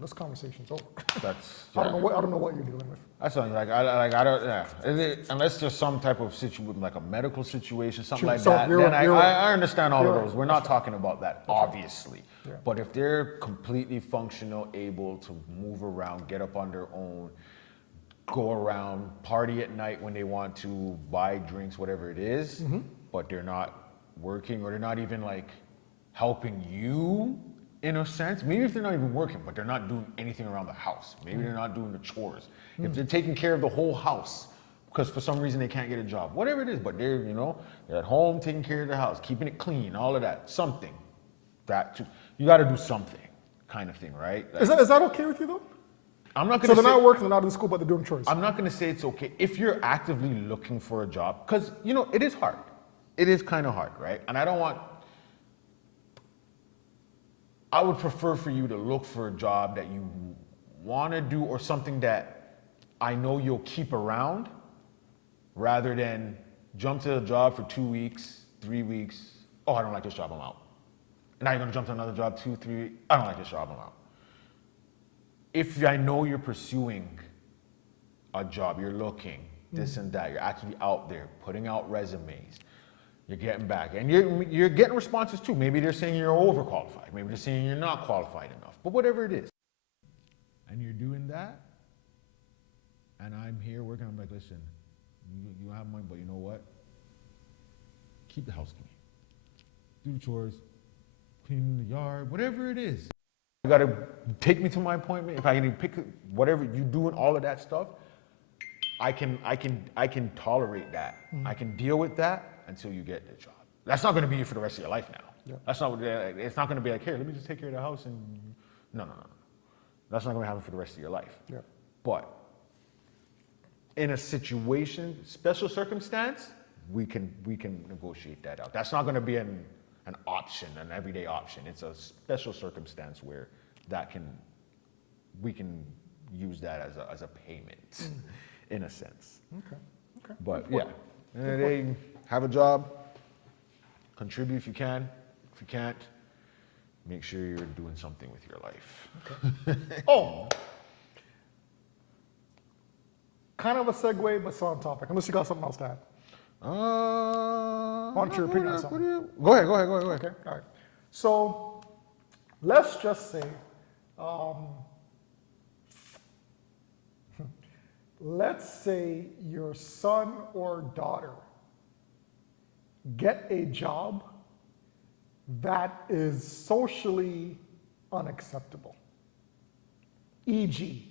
this conversation's over. That's, I don't know what you're dealing with. That's something I don't, yeah. Unless there's some type of situation, like a medical situation, something True. like So that, you're then right. I understand all You're of right. those. We're not talking about that, obviously. Yeah. But if they're completely functional, able to move around, get up on their own, go around, party at night when they want to, buy drinks, whatever it is, but they're not working or they're not even like helping you in a sense. Maybe if they're not even working, but they're not doing anything around the house. Maybe they're not doing the chores. If they're taking care of the whole house because for some reason they can't get a job, whatever it is, but they're, they're at home taking care of the house, keeping it clean, all of that, something. You got to do something kind of thing, right? Like, Is that okay with you though? I'm not So going to they're say, not working, they're not in school, but they're doing chores. I'm not going to say it's okay if you're actively looking for a job, because it is hard. It is kind of hard, right? And I would prefer for you to look for a job that you want to do or something that I know you'll keep around rather than jump to a job for 2 weeks, 3 weeks. Oh, I don't like this job, I'm out. And now you're going to jump to another job 2, 3 weeks. I don't like this job, I'm out. If I know you're pursuing a job, you're looking, this and that, you're actually out there putting out resumes, you're getting back, and you're getting responses too. Maybe they're saying you're overqualified. Maybe they're saying you're not qualified enough. But whatever it is, and you're doing that, and I'm here working. I'm like, listen, you have money, but you know what? Keep the house clean. Do the chores, clean the yard, whatever it is. You gotta take me to my appointment. If I can pick whatever you doing, all of that stuff, I can tolerate that. I can deal with that until you get the job. That's not going to be you for the rest of your life now. Yeah. That's not. It's not going to be like, here, let me just take care of the house and no. That's not going to happen for the rest of your life. Yeah. But in a situation, special circumstance, we can negotiate that out. That's not going to be an option, an everyday option. It's a special circumstance where we can use that as a payment, in a sense. Okay. But yeah, they have a job, contribute if you can. If you can't, make sure you're doing something with your life. Oh, kind of a segue, but still on topic. Unless you got something else to add. Want your opinion on something? Go ahead. Okay, all right. So let's just say, let's say your son or daughter get a job that is socially unacceptable. E.g.,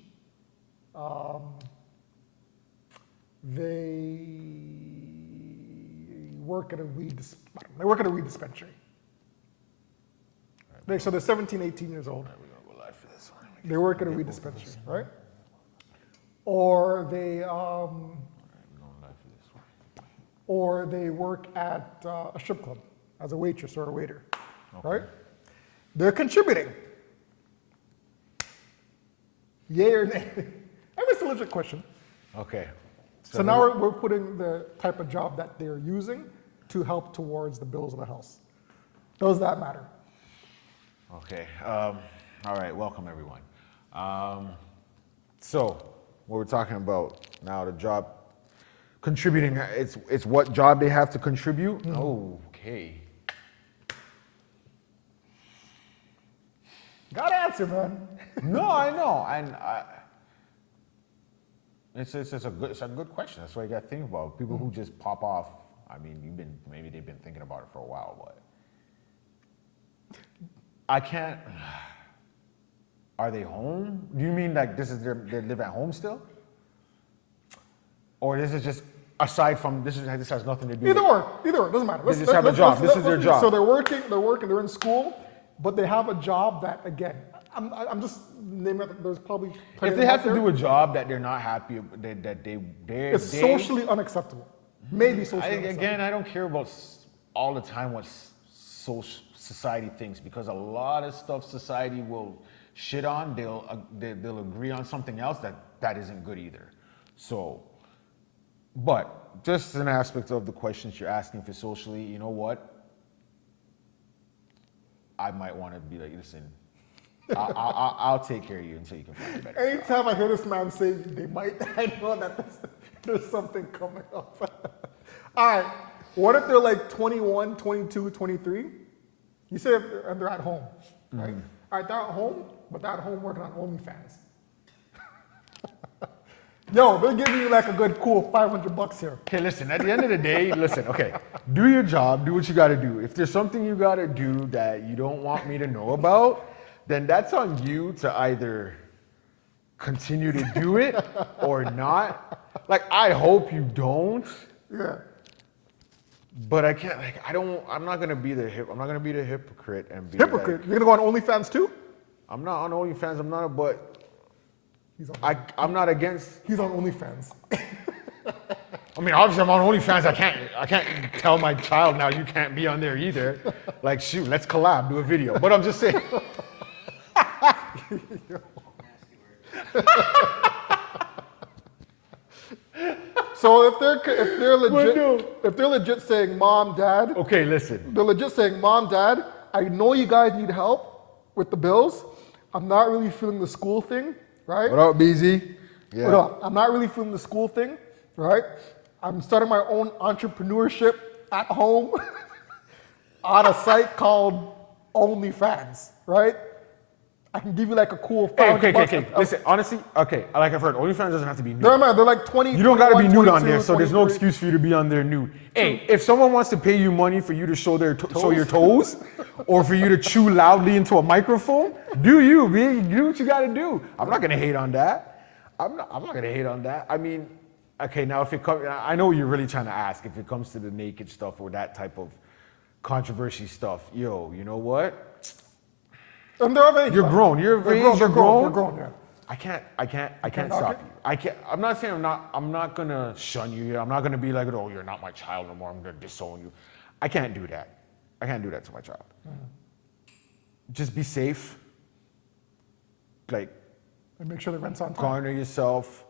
they work at a weed dispensary. So they're 17, 18 years old. We're gonna go live for this one. They work at a weed dispensary, right? Or We're going live for this one. or they work at a strip club as a waitress or a waiter, right? They're contributing. Yay or nay? I mean, it's a legit question. Okay. So now we're putting the type of job that they're using to help towards the bills of the house. Does that matter? Okay. All right. Welcome everyone. So what we're talking about now, the job contributing. It's what job they have to contribute. Okay. Gotta answer, man. No, I know, and it's a good question. That's what you got to think about. People who just pop off. I mean, maybe they've been thinking about it for a while, but I can't. Are they home? Do you mean like they live at home still, or this is just aside from this has nothing to do? Either or, doesn't matter. They just have a job. This is their job. So they're working, they're in school, but they have a job that, again, I'm just naming it, there's probably plenty If of they them have out to there. do a job that they're not happy, It's socially unacceptable. Maybe socially unacceptable. Again, I don't care about all the time what society thinks, because a lot of stuff society will shit on, they'll agree on something else that isn't good either. So, but just an aspect of the questions you're asking for socially, you know what? I might want to be like, listen, I'll take care of you until you can find a better job. Anytime I hear this man say they might, I know that there's something coming up. All right, what if they're like 21, 22, 23? You say if they're at home, right? All right, they're at home, but they're at home working on OnlyFans. Yo, they're giving you like a good, cool $500 here. Okay, listen, at the end of the day, listen, okay, do your job, do what you gotta do. If there's something you gotta do that you don't want me to know about, then that's on you to either continue to do it or not. Like, I hope you don't, Yeah. but I can't, like, I'm not gonna be the hypocrite and be Hypocrite. like, You're gonna go on OnlyFans too? I'm not on OnlyFans, I'm not, but He's on, I'm not against. he's on OnlyFans. I mean, obviously, I'm on OnlyFans. I can't tell my child now you can't be on there either. Like, shoot, let's collab, do a video. But I'm just saying. So if they're legit saying, Mom, Dad, Okay, listen. they're legit saying, Mom, Dad, I know you guys need help with the bills. I'm not really feeling the school thing, right? What up, BZ? Yeah. What up? I'm not really feeling the school thing, right? I'm starting my own entrepreneurship at home on a site called OnlyFans, right? I can give you like a cool Hey, $500. okay. Listen, honestly, okay, like I've heard, OnlyFans doesn't have to be nude. They're like 20. You don't gotta be 21, nude on 22, there, so there's no 23. excuse for you to be on there nude. Hey, if someone wants to pay you money for you to show show your toes, or for you to chew loudly into a microphone, do you, man? Do what you gotta do. I'm not gonna hate on that. I'm not gonna hate on that. I mean, okay, now if it comes, I know what you're really trying to ask. If it comes to the naked stuff or that type of controversy stuff, yo, you know what? And they're of age. You're grown. You're of age. You're grown. They're grown, yeah. I can't knock stop it? you. I can't. I'm not saying I'm not gonna shun you. I'm not gonna be like, oh, you're not my child no more. I'm gonna disown you. I can't do that. I can't do that to my child. Just be safe. Like, And make sure the rent's on time. garner yourself.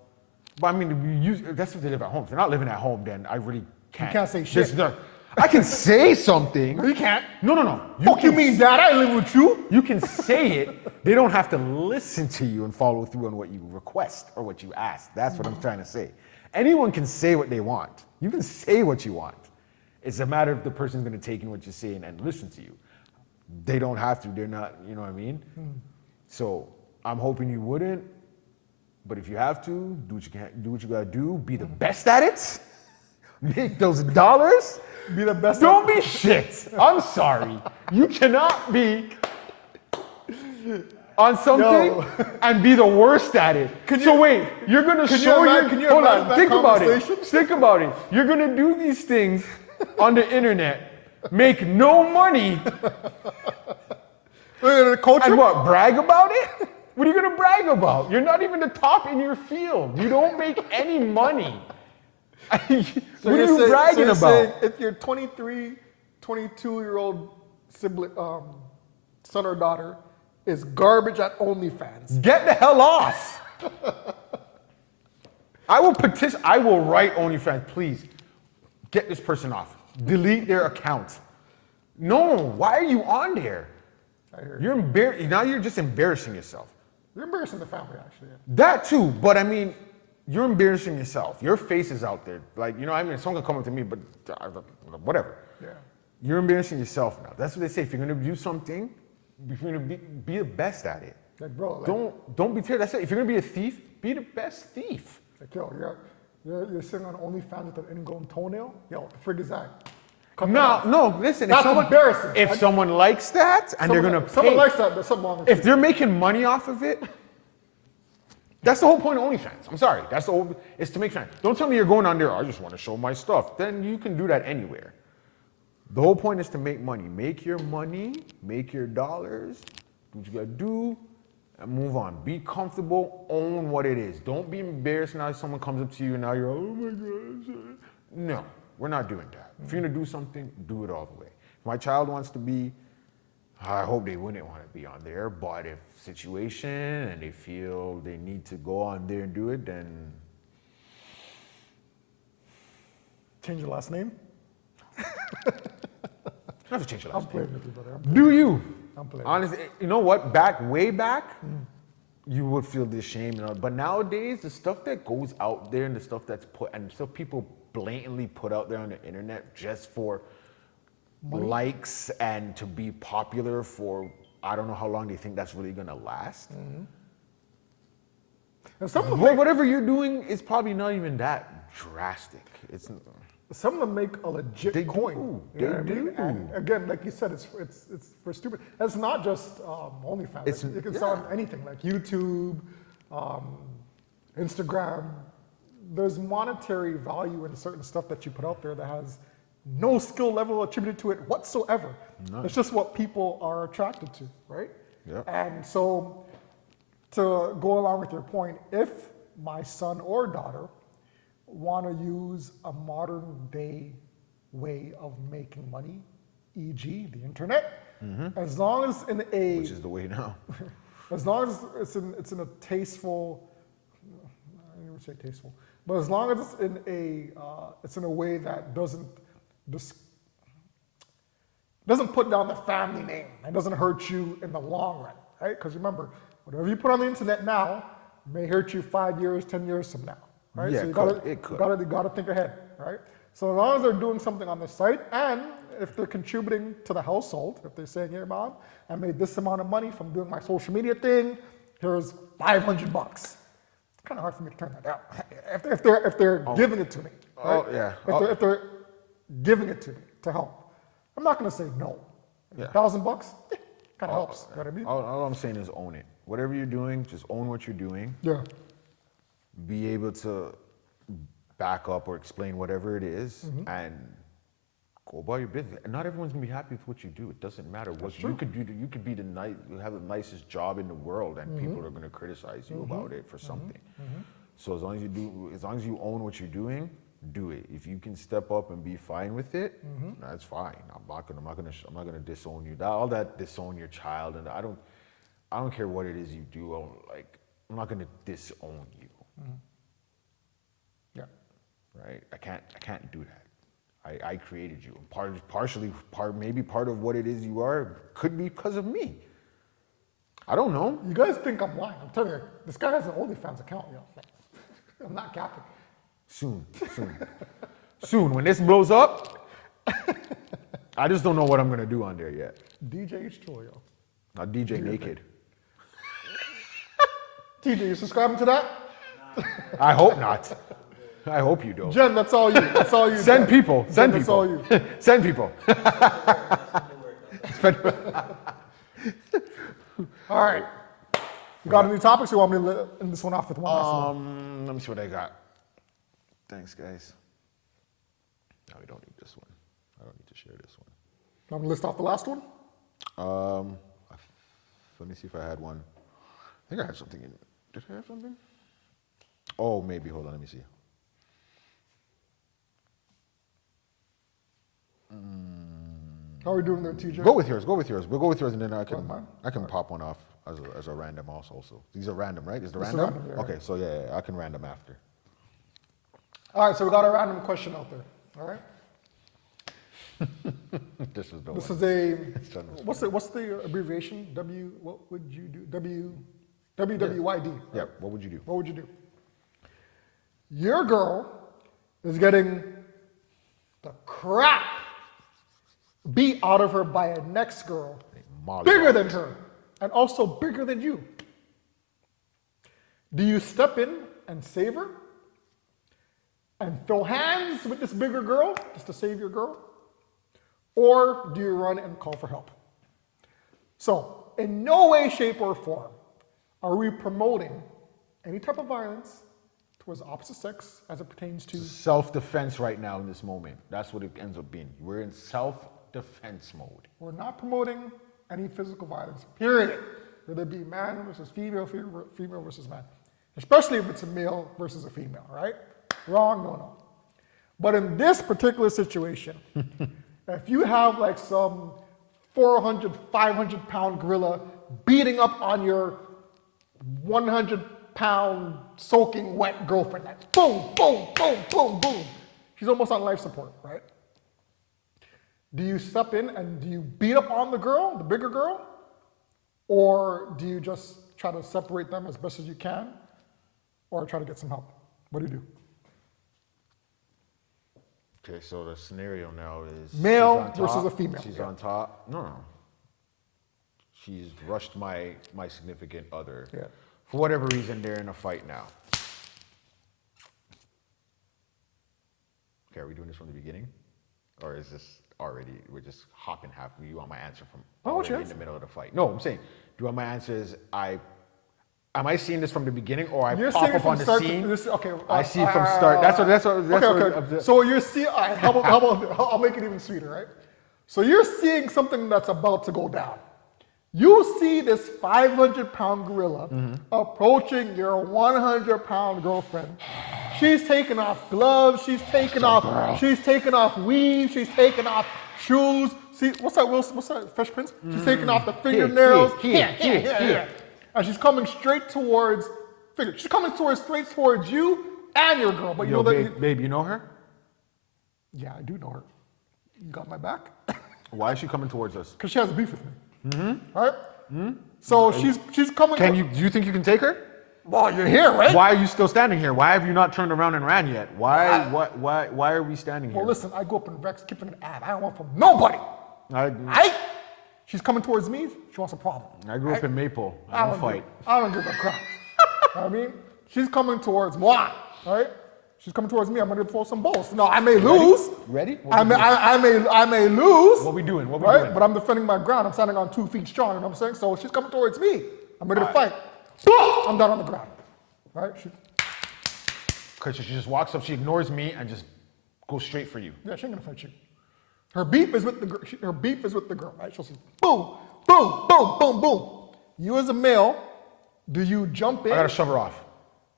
But I mean, that's if they live at home. If they're not living at home, then I really can't. can't say There's shit. I can say something. You can't. No. Fuck you can mean, Dad? I live with you. You can say it. They don't have to listen to you and follow through on what you request or what you ask. That's what I'm trying to say. Anyone can say what they want. You can say what you want. It's a matter of the person's going to take in what you're saying and listen to you. They don't have to. They're not, you know what I mean? So I'm hoping you wouldn't. But if you have to, do what you got to do. Be the best at it. Make those dollars. Be the best. Don't be shit. I'm sorry. You cannot be on something Yo. and be the worst at it. So wait, you're gonna show your. can you Hold imagine on. that Think about it. conversation? Think about it. You're gonna do these things on the internet, make no money, Coach and him? what? Brag about it? What are you gonna brag about? You're not even the top in your field. You don't make any money. What are you bragging about? Saying if your 23, 22-year-old sibling, son or daughter is garbage at OnlyFans. Get the hell off. I will write OnlyFans, please. Get this person off. Delete their account. No, why are you on there? I hear You're now you're just embarrassing yourself. You're embarrassing the family, actually. Yeah. That too, but I mean, you're embarrassing yourself. Your face is out there. Like, you know, I mean, someone can come up to me, but whatever. Yeah. You're embarrassing yourself now. That's what they say. If you're gonna do something, if you're gonna be the best at it. Like, bro, like, Don't be terrible. That's it. If you're gonna be a thief, be the best thief. like, yo, you're sitting on OnlyFans with an ingrown toenail? Yo, what the frig is that? Cut that No, off. no, listen. That's embarrassing. If someone likes that and they're gonna pay, Someone likes that, there's something wrong with if you. they're making money off of it, that's the whole point of OnlyFans. I'm sorry, that's the whole. It's to make fans. Don't tell me you're going on there. I just want to show my stuff. Then you can do that anywhere. The whole point is to make money. Make your money. Make your dollars. Do what you gotta do, and move on. Be comfortable. Own what it is. Don't be embarrassed now if someone comes up to you and now you're, oh my God. No, we're not doing that. If you're gonna do something, do it all the way. If my child wants to be, I hope they wouldn't want to be on there, but if situation and they feel they need to go on there and do it, then Change your last name? you have to change your I'm last playing name. with you, brother. Do you? I'm playing. Honestly, you know what? Way back, you would feel the shame. But nowadays, the stuff that goes out there and the stuff that's put, and stuff people blatantly put out there on the internet just for likes and to be popular for, I don't know how long they think that's really gonna last. And some of them Well, whatever you're doing is probably not even that drastic. It's some of them make a legit They coin. do. You know They what I mean? do. And again, like you said, it's for stupid. And it's not just OnlyFans. It's- Like, you can yeah. sell on anything like YouTube, Instagram. There's monetary value in certain stuff that you put out there that has no skill level attributed to it whatsoever. None. It's just what people are attracted to, right? Yeah. And so, to go along with your point, if my son or daughter want to use a modern day way of making money, e.g., the internet, as long as in a which is the way now. as long as it's in a tasteful, I don't even say tasteful, but as long as it's in a way that doesn't put down the family name and doesn't hurt you in the long run, right? Because remember, whatever you put on the internet now may hurt you 5 years, 10 years from now, right? Yeah, so it could. you gotta think ahead, right? So as long as they're doing something on the site, and if they're contributing to the household, if they're saying, "Here, Mom, I made this amount of money from doing my social media thing. Here's $500." It's kind of hard for me to turn that down. If they're giving it to me, right? Oh, yeah. If they're giving it to me to help, I'm not gonna say no. Yeah. $1,000, kind of helps. You know what I mean? All I'm saying is own it. Whatever you're doing, just own what you're doing. Yeah. Be able to back up or explain whatever it is and go about your business. And not everyone's gonna be happy with what you do. It doesn't matter what you could do. You could be you have the nicest job in the world, and people are gonna criticize you about it for something. So as long as you own what you're doing, do it. If you can step up and be fine with it, that's fine. I'm not gonna disown you. All that disown your child, and I don't care what it is you do. I'm not gonna disown you. Yeah. Right? I can't do that. I created you. Maybe part of what it is you are could be because of me. I don't know. You guys think I'm lying? I'm telling you, this guy has an OnlyFans account, yo. I'm not capping. Soon. When this blows up, I just don't know what I'm gonna do on there yet. DJ H2O, yo. Not DJ naked. TJ, you subscribing to that? I hope not. I hope you don't. Jen, that's all you. That's all you. Send Jen. people. Jen, Send that's people. all you. Send people. All right. You got any topics? Or you want me to end this one off with one last one? Let me see what I got. Thanks, guys. No, we don't need this one. I don't need to share this one. I'm gonna list off the last one. Let me see if I had one. I think I had something in. Did I have something? Oh, maybe. Hold on. Let me see. How are we doing there, TJ? Go with yours. We'll go with yours, and then I Go with mine? can pop one off as a random also. So these are random, right? Is the It's a random? random, yeah. Okay. So yeah, I can random after. All right, so we got a random question out there. All right. This is the This one. is a done. what's the abbreviation? What would you do? WWYD. Yeah. What would you do? What would you do? Your girl is getting the crap beat out of her by a next girl bigger than her and also bigger than you. Do you step in and save her and throw hands with this bigger girl just to save your girl? Or do you run and call for help? So, in no way, shape, or form are we promoting any type of violence towards the opposite sex as it pertains to Self-defense right now in this moment. That's what it ends up being. We're in self-defense mode. we're not promoting any physical violence, period. Whether it be man versus female, female versus man. Especially if it's a male versus a female, right? Wrong, no. But in this particular situation, if you have like some 400, 500 pound gorilla beating up on your 100 pound soaking wet girlfriend, like boom, boom, boom, boom, boom. She's almost on life support, right? Do you step in and do you beat up on the girl, the bigger girl? Or do you just try to separate them as best as you can? Or try to get some help? What do you do? Okay, so the scenario now is Male she's on versus top, a female. She's Yeah. on top. No. She's rushed my significant other. Yeah. For whatever reason, they're in a fight now. Okay, are we doing this from the beginning? Or is this already, we're just hopping half? You want my answer from what's your already in the middle of the fight? No, I'm saying, do you want my answer is am I seeing this from the beginning or I You're pop seeing it up from on the start to scene? this. Okay. I see it from start. That's what. Okay. So you're seeing. How about? I'll make it even sweeter, right? So you're seeing something that's about to go down. You see this 500-pound gorilla approaching your 100-pound girlfriend. She's taking off gloves. She's taking off. She's taking off weave. She's taking off shoes. See what's that? What's that? Fresh Prince. She's taking off the fingernails. Here. And she's coming straight towards. She's coming straight towards you and your girl. But you know that. Babe, you know her? Yeah, I do know her. You got my back? Why is she coming towards us? Because she has beef with me. Right? So she's coming. Do you think you can take her? Well, you're here, right? Why are you still standing here? Why have you not turned around and ran yet? Why are we standing here? Well, listen, I go up in Rex, keeping an ad. I don't want from nobody. She's coming towards me. She wants a problem. I grew up in Maple. I don't fight. I don't give a crap. I mean, she's coming towards moi, right? She's coming towards me. I'm gonna throw some balls. No, I may lose. Ready? I may lose. What we doing? What we right? doing? But I'm defending my ground. I'm standing on 2 feet strong. You know what I'm saying? So she's coming towards me. I'm ready to fight. I'm down on the ground. Right? Because she just walks up, she ignores me, and just goes straight for you. Yeah, she ain't gonna fight you. Her beef is with the girl. Her beef is with the girl. Right? She'll say, boom, boom, boom, boom, boom. You as a male, do you jump in? I gotta shove her off.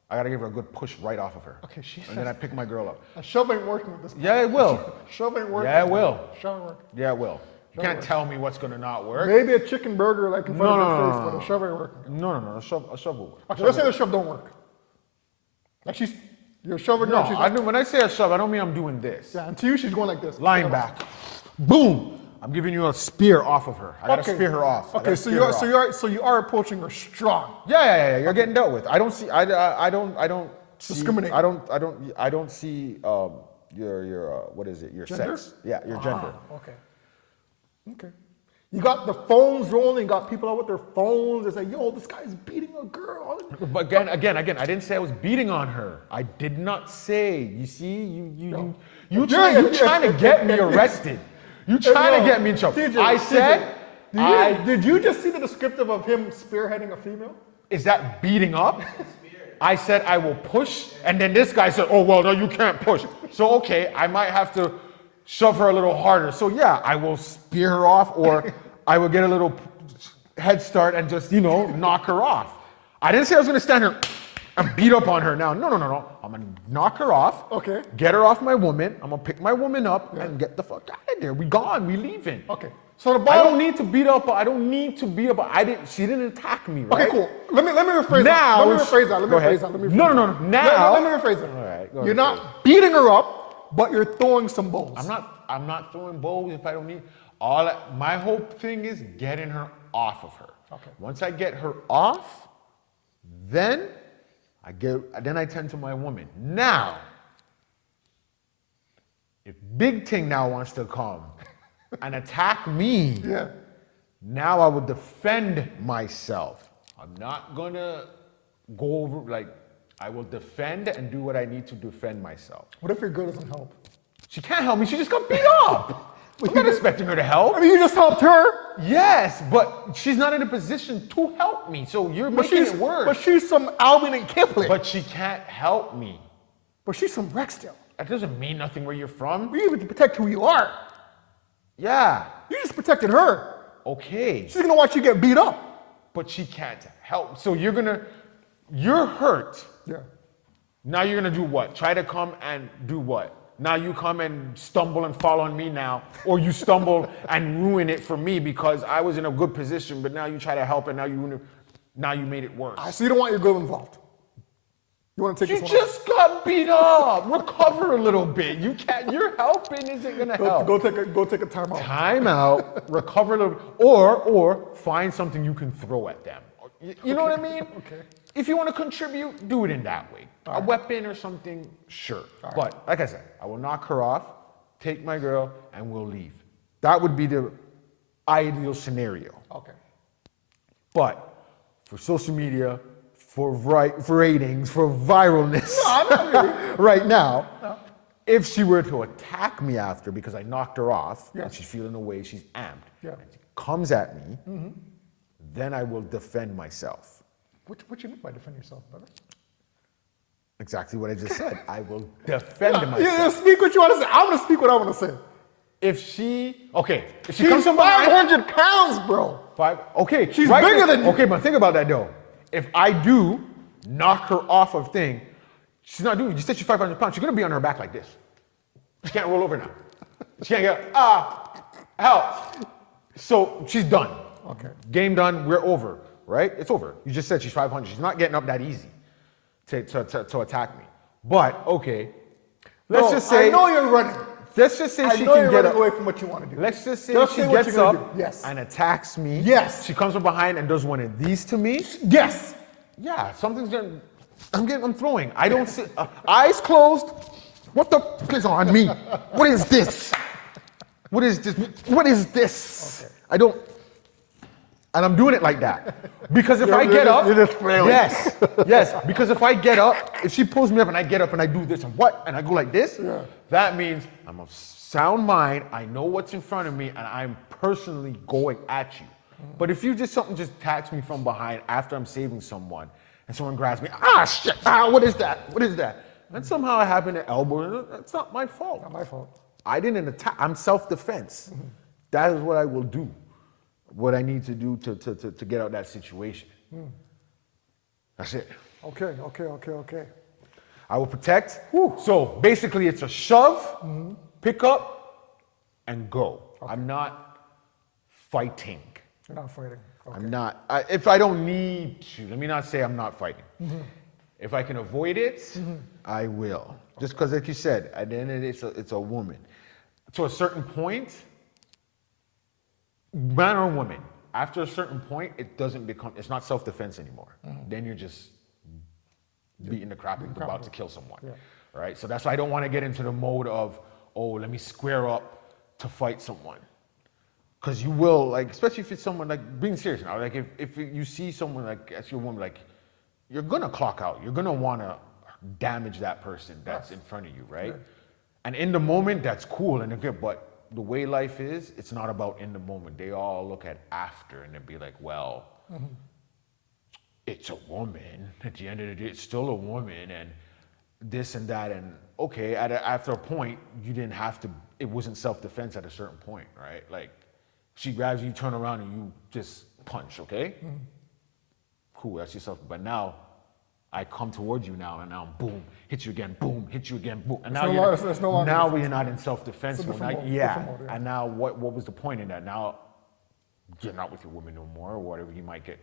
I gotta give her a good push right off of her. Okay, and then I pick my girl up. A shove ain't working with this. Yeah, it will. Shove ain't working. Yeah, it will. Shove ain't working. Yeah, it will. You can't tell me what's gonna not work. Maybe a chicken burger like in front of her face, no. but a shove ain't working. No. A shove will work. Okay, let's say the shove don't work. Like you're shoving her. No, when I say a shove, I don't mean I'm doing this. Yeah, and to you, she's going like this. Lying back. Boom. I'm giving you a spear off of her. I gotta spear her off. Okay, so you are approaching her strong. Yeah. You're getting dealt with. I don't see. I don't see, discriminate. I don't see your what is it? Your Gender? sex. Yeah, your gender. Okay. You got the phones rolling. You got people out with their phones. They say, "Yo, this guy's beating a girl." But again, I didn't say I was beating on her. I did not say. You see, you trying to get me arrested. You trying to get me in trouble. TJ, I said. Did you just see the descriptive of him spearheading a female? Is that beating up? I said I will push, and then this guy said, "Oh well, no, you can't push." So okay, I might have to shove her a little harder. So yeah, I will spear her off, or I will get a little head start and just knock her off. I didn't say I was gonna stand here and beat up on her now. No. I'm gonna knock her off. Okay. Get her off my woman. I'm gonna pick my woman up and get the fuck out of there. We gone. We leaving. Okay. So I don't need to beat up. I don't need to beat up. She didn't attack me, right? Okay, cool. Let me rephrase now, that. Let me rephrase that. No. Now, let me rephrase that. All right. You're not beating her up, but you're throwing some balls. I'm not throwing balls if I don't need. My whole thing is getting her off of her. Okay. Once I get her off, then I tend to my woman. Now, if Big Ting now wants to come and attack me, now I will defend myself. I'm not gonna go over I will defend and do what I need to defend myself. What if your girl doesn't help? She can't help me. She just got beat up. I'm not expecting her to help. I mean, you just helped her. Yes, but she's not in a position to help me. So you're making it worse. But she's some Alvin and Kipling. But she can't help me. But she's from Rexdale. That doesn't mean nothing where you're from. We even protect who you are. Yeah. You just protected her. Okay. She's gonna watch you get beat up. But she can't help. So you're hurt. Yeah. Now you're gonna do what? Try to come and do what? Now you come and stumble and fall on me now, or you stumble and ruin it for me because I was in a good position, but now you try to help and now you made it worse. So you don't want your girl involved. You want to take You this one? just got beat up. Recover a little bit. You can't. Your helping isn't gonna help. Go take a timeout. Time out. Recover a little, or find something you can throw at them. You know what I mean? Okay. If you want to contribute, do it in that way. A weapon or something, sure. But like I said, I will knock her off, take my girl, and we'll leave. That would be the ideal scenario. Okay. But for social media, for ratings, for viralness, right now, if she were to attack me after because I knocked her off, and she's feeling away, she's amped, and she comes at me, then I will defend myself. What you mean by defend yourself, brother? Exactly what I just said. I will defend myself. Yeah, speak what you want to say. I'm gonna speak what I want to say. If she She's comes from behind, 500 pounds, bro. she's bigger than you. Okay, but think about that though. If I do knock her off of thing, she's not doing. You said she's 500 pounds. She's gonna be on her back like this. She can't roll over now. She can't get help. So she's done. Okay. Game done. We're over. Right? It's over. You just said she's 500. She's not getting up that easy to attack me. But okay, let's just say I know you're running. Let's just say I she know can you're get running up. away from what you want to do. Let's just say Just she say what gets you're gonna up do. Yes. and attacks me. Yes. She comes from behind and does one of these to me. Yes. Yeah, something's gonna. I'm throwing. I don't see. Eyes closed. What the f is on me? What is this? What is this? What is this? Okay. I don't. And I'm doing it like that. Because if I get up. you're just flailing. Yes. Because if I get up, if she pulls me up and I get up and I do this and what? And I go like this, that means I'm of sound mind. I know what's in front of me and I'm personally going at you. But if you something just attacks me from behind after I'm saving someone and someone grabs me, shit, what is that? What is that? And somehow I happen to elbow, it's not my fault. Not my fault. I didn't attack, I'm self-defense. That is what I will do. What I need to do to get out of that situation. That's it. Okay. I will protect. So basically it's a shove, pick up, and go. Okay. I'm not fighting. You're not fighting. Okay. I'm not, if I don't need to, let me not say I'm not fighting. If I can avoid it, I will. Just because like you said, at the end of the day, it's a woman. To a certain point, man or woman, after a certain point, it's not self-defense anymore. Then you're just beating the crap and about to kill someone, right? So that's why I don't want to get into the mode of, let me square up to fight someone. Because you will, like, especially if it's someone, like, being serious now, like, if you see someone, like, as your woman, like, you're going to clock out. You're going to want to damage that person that's in front of you, right? And in the moment, that's cool and good, but the way life is, it's not about in the moment. They all look at after and they'll be like, well, it's a woman. At the end of the day, it's still a woman and this and that. And okay, after a point, you didn't have to, it wasn't self-defense at a certain point, right? Like, she grabs you, turn around and you just punch, okay? Cool, that's yourself. But now, I come towards you now, and now boom, hit you again, boom, hit you again, boom. And now we're not in self-defense mode. And now what was the point in that? Now you're not with your woman no more, or whatever. You might get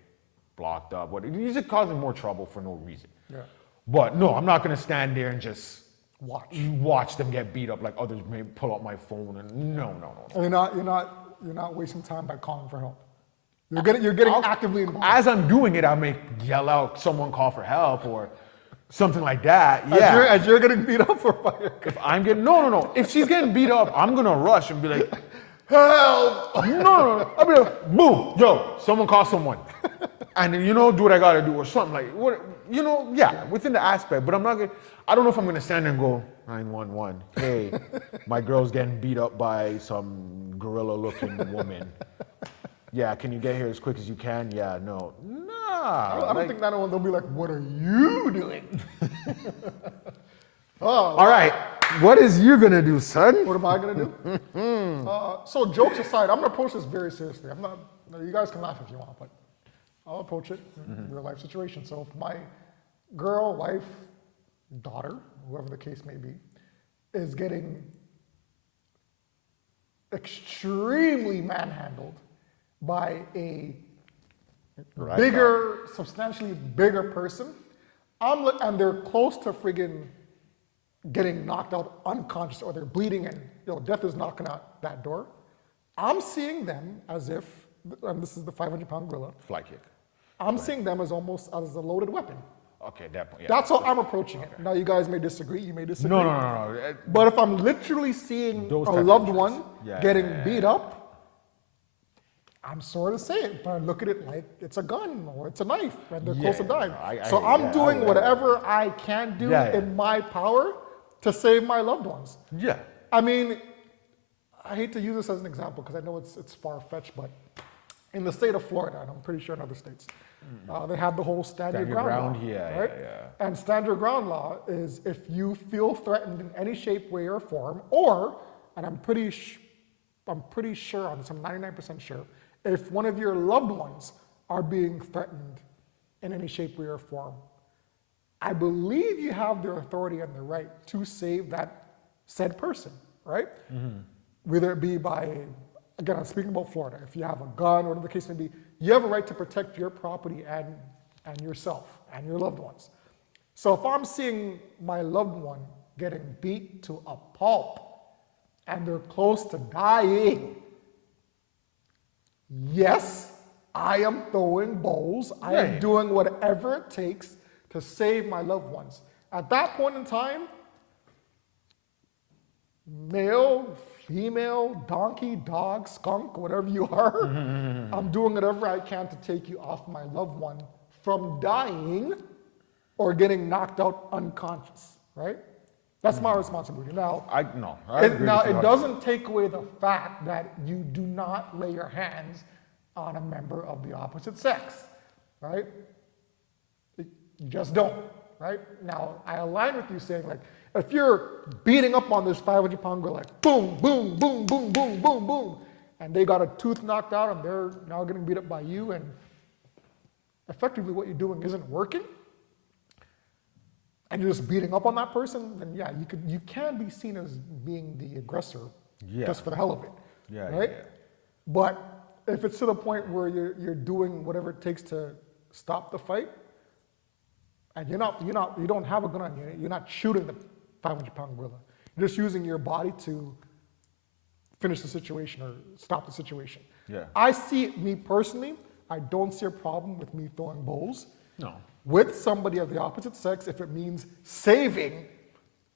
blocked up. You're just causing more trouble for no reason. Yeah. But no, I'm not gonna stand there and just watch them get beat up like others may pull out my phone and no. You're not wasting time by calling for help. You're getting actively involved. As I'm doing it, I may yell out, someone call for help or something like that. Yeah. As you're getting beat up for fire. If I'm getting, no. If she's getting beat up, I'm going to rush and be like, help. No. I'll be like, boom, yo, someone call someone. And then, do what I got to do or something like, within the aspect. But I don't know if I'm going to stand there and go, 911, hey, my girl's getting beat up by some gorilla-looking woman. Yeah, can you get here as quick as you can? Yeah, no. I don't think 911, they'll be like, what are you doing? All right, what is you gonna do, son? What am I gonna do? So jokes aside, I'm gonna approach this very seriously. You guys can laugh if you want, but I'll approach it in real life situation. So if my girl, wife, daughter, whoever the case may be, is getting extremely manhandled by a substantially bigger person, And they're close to friggin' getting knocked out unconscious, or they're bleeding and death is knocking at that door. I'm seeing them as if, and this is the 500-pound gorilla, Fly kick. I'm seeing them as almost as a loaded weapon. Okay, that point. Yeah. That's how I'm approaching it. Now you guys may disagree, you may disagree. No. But if I'm literally seeing Those a type of loved injuries. one Yeah, getting yeah, beat up, I'm sorry to say it, but I look at it like it's a gun or it's a knife and they're close to dying. So I'm doing whatever I can do in my power to save my loved ones. Yeah. I mean, I hate to use this as an example because I know it's far-fetched, but in the state of Florida, and I'm pretty sure in other states, they have the whole stand your ground law, right? Yeah. And stand your ground law is if you feel threatened in any shape, way, or form, or, and I'm pretty sure on this, I'm 99% sure, if one of your loved ones are being threatened in any shape, way, or form, I believe you have the authority and the right to save that said person, right? Whether it be by, again, I'm speaking about Florida, if you have a gun or whatever the case may be, you have a right to protect your property and yourself and your loved ones. So if I'm seeing my loved one getting beat to a pulp and they're close to dying, yes, I am throwing bowls. I am doing whatever it takes to save my loved ones. At that point in time, male, female, donkey, dog, skunk, whatever you are, I'm doing whatever I can to take you off my loved one from dying or getting knocked out unconscious, right? That's my responsibility. Now, it doesn't take away the fact that you do not lay your hands on a member of the opposite sex, right? You just don't, right? Now, I align with you saying, like, if you're beating up on this 500-pound girl, like, boom, boom, boom, boom, boom, boom, boom, and they got a tooth knocked out and they're now getting beat up by you, and effectively what you're doing isn't working, and you're just beating up on that person, then yeah, you can be seen as being the aggressor just for the hell of it, right? But if it's to the point where you're doing whatever it takes to stop the fight, and you don't have a gun on you, you're not shooting the 500-pound gorilla, you're just using your body to finish the situation or stop the situation. I see it, me personally, I don't see a problem with me throwing bowls. With somebody of the opposite sex if it means saving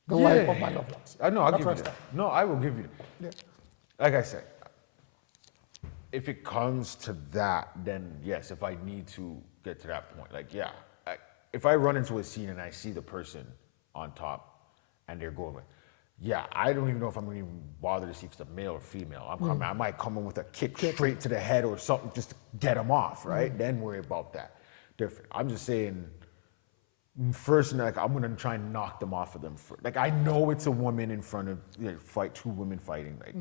the life of my loved ones. I'll give you that. No, I will give you that. Like I said, if it comes to that, then yes, if I need to get to that point, like, yeah, if I run into a scene and I see the person on top and they're going, yeah, I don't even know if I'm gonna even bother to see if it's a male or female. I might come in with a kick straight to the head or something just to get them off, right? Then worry about that. Different. I'm just saying, first, like, I'm gonna try and knock them off of them. Like, I know it's a woman in front of, two women fighting. Like,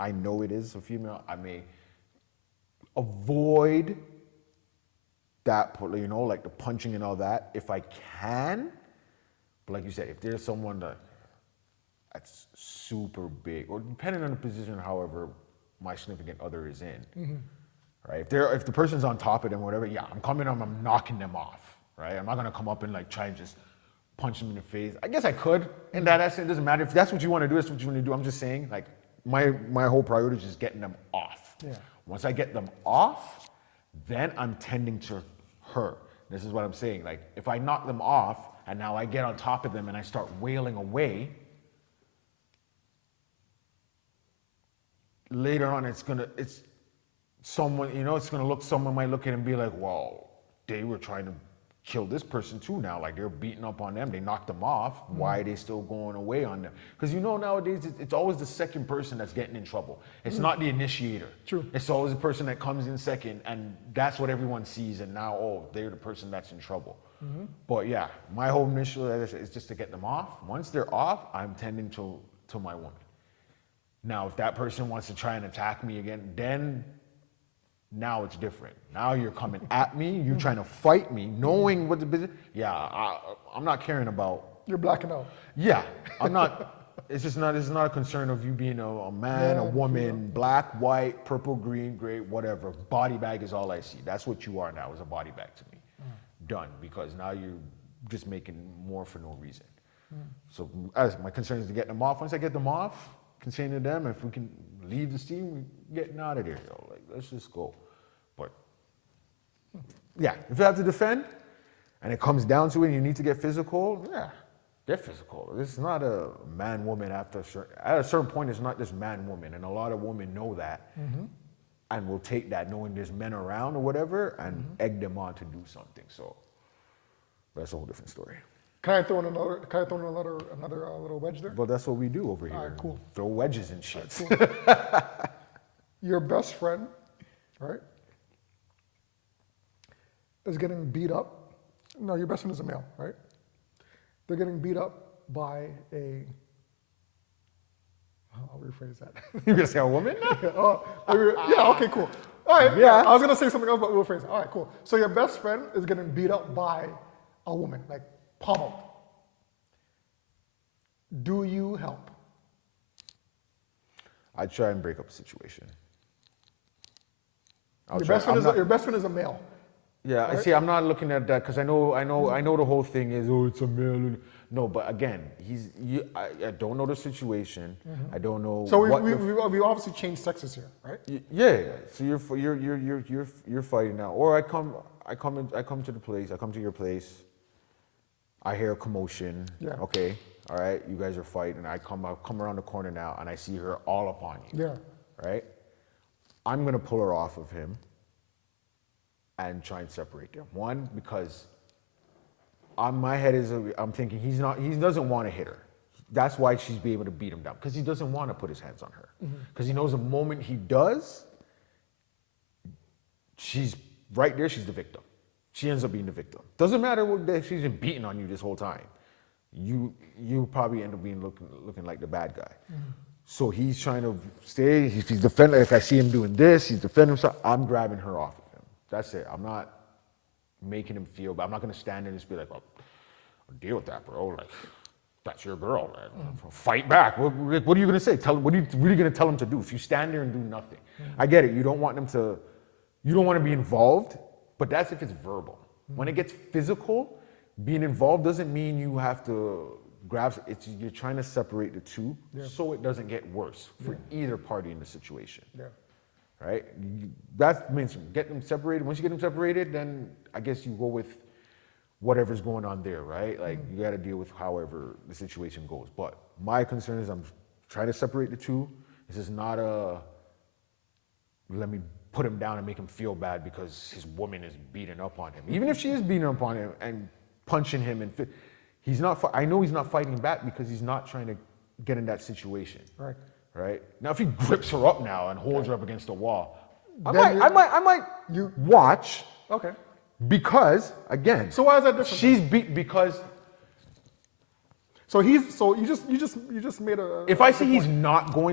I know it is a female. I may avoid that, like the punching and all that, if I can. But like you said, if there's someone that's super big, or depending on the position, however my significant other is in, right? If the person's on top of them, whatever, yeah, I'm coming on, I'm knocking them off, right? I'm not gonna come up and like try and just punch them in the face. I guess I could, in that essence. It doesn't matter if that's what you want to do. That's what you want to do. I'm just saying, like, my whole priority is just getting them off. Once I get them off, then I'm tending to her. This is what I'm saying. Like, if I knock them off and now I get on top of them and I start wailing away, later on someone might look at it and be like, well, they were trying to kill this person too now. Like, they're beating up on them. They knocked them off. Why are they still going away on them? Because nowadays, it's always the second person that's getting in trouble. It's not the initiator. True. It's always the person that comes in second, and that's what everyone sees, and now, they're the person that's in trouble. But yeah, my whole initial is just to get them off. Once they're off, I'm tending to my woman. Now, if that person wants to try and attack me again, then now it's different. Now you're coming at me, you're trying to fight me, knowing what the business. Yeah, I'm not caring about. You're blacking out. Yeah, I'm not. It's not a concern of you being a man, a woman, black, white, purple, green, gray, whatever. Body bag is all I see. That's what you are now, is a body bag to me. Done, because now just making more for no reason. So as my concern is to get them off. Once I get them off, concern to them, if we can leave the scene, we're getting out of there. Yo. Like, let's just go. But yeah, if you have to defend, and it comes down to it, and you need to get physical, yeah, get physical. This is not a man-woman at a certain point, it's not just man-woman, and a lot of women know that, and will take that knowing there's men around or whatever, and egg them on to do something. So that's a whole different story. Can I throw in another little wedge there? But that's what we do over here. All right, cool. Throw wedges and shit. Cool. Your best friend, right, is getting beat up. No, your best friend is a male, right? They're getting beat up by a. I'll rephrase that. You gonna say a woman? Yeah. Okay. Cool. All right. Yeah. I was gonna say something else, but we'll phrase it. All right. Cool. So your best friend is getting beat up by a woman, like pummeled. Do you help? I try and break up the situation. Your best friend is a male. Yeah, I see. I'm not looking at that because I know the whole thing is it's a male. No, but again, I don't know the situation. I don't know. So we obviously changed sexes here, right? Yeah. So you're fighting now, or I come to the place. I come to your place. I hear a commotion. Yeah. Okay. All right. You guys are fighting. I come around the corner now, and I see her all upon you. Yeah. Right. I'm gonna pull her off of him and try and separate them. One, because on my head I'm thinking he doesn't want to hit her. That's why she's be able to beat him down, because he doesn't want to put his hands on her. Because he knows the moment he does, she's right there, she's the victim. She ends up being the victim. Doesn't matter that she's been beating on you this whole time. You probably end up being looking like the bad guy. So he's trying to stay, he's defending, if I see him doing this, he's defending himself, I'm grabbing her off of him. That's it. I'm not making him feel bad. I'm not gonna stand there and just be like, well, deal with that, bro. Like, that's your girl, man. Fight back. What are you gonna say? What are you really gonna tell him to do if you stand there and do nothing? I get it. You don't want to be involved, but that's if it's verbal. When it gets physical, being involved doesn't mean you have to grab. You're trying to separate the two so it doesn't get worse for either party in the situation. Yeah. Right? That means get them separated. Once you get them separated, then I guess you go with whatever's going on there, right? Like you got to deal with however the situation goes. But my concern is I'm trying to separate the two. This is not let me put him down and make him feel bad because his woman is beating up on him. Even if she is beating up on him and punching him, and he's not. I know he's not fighting back because he's not trying to get in that situation. Right. Right? Now, if he grips her up now and holds her up against the wall, I might watch. Okay. Because, again. So why is that different? She's beat because. So you just made a. If I see he's not going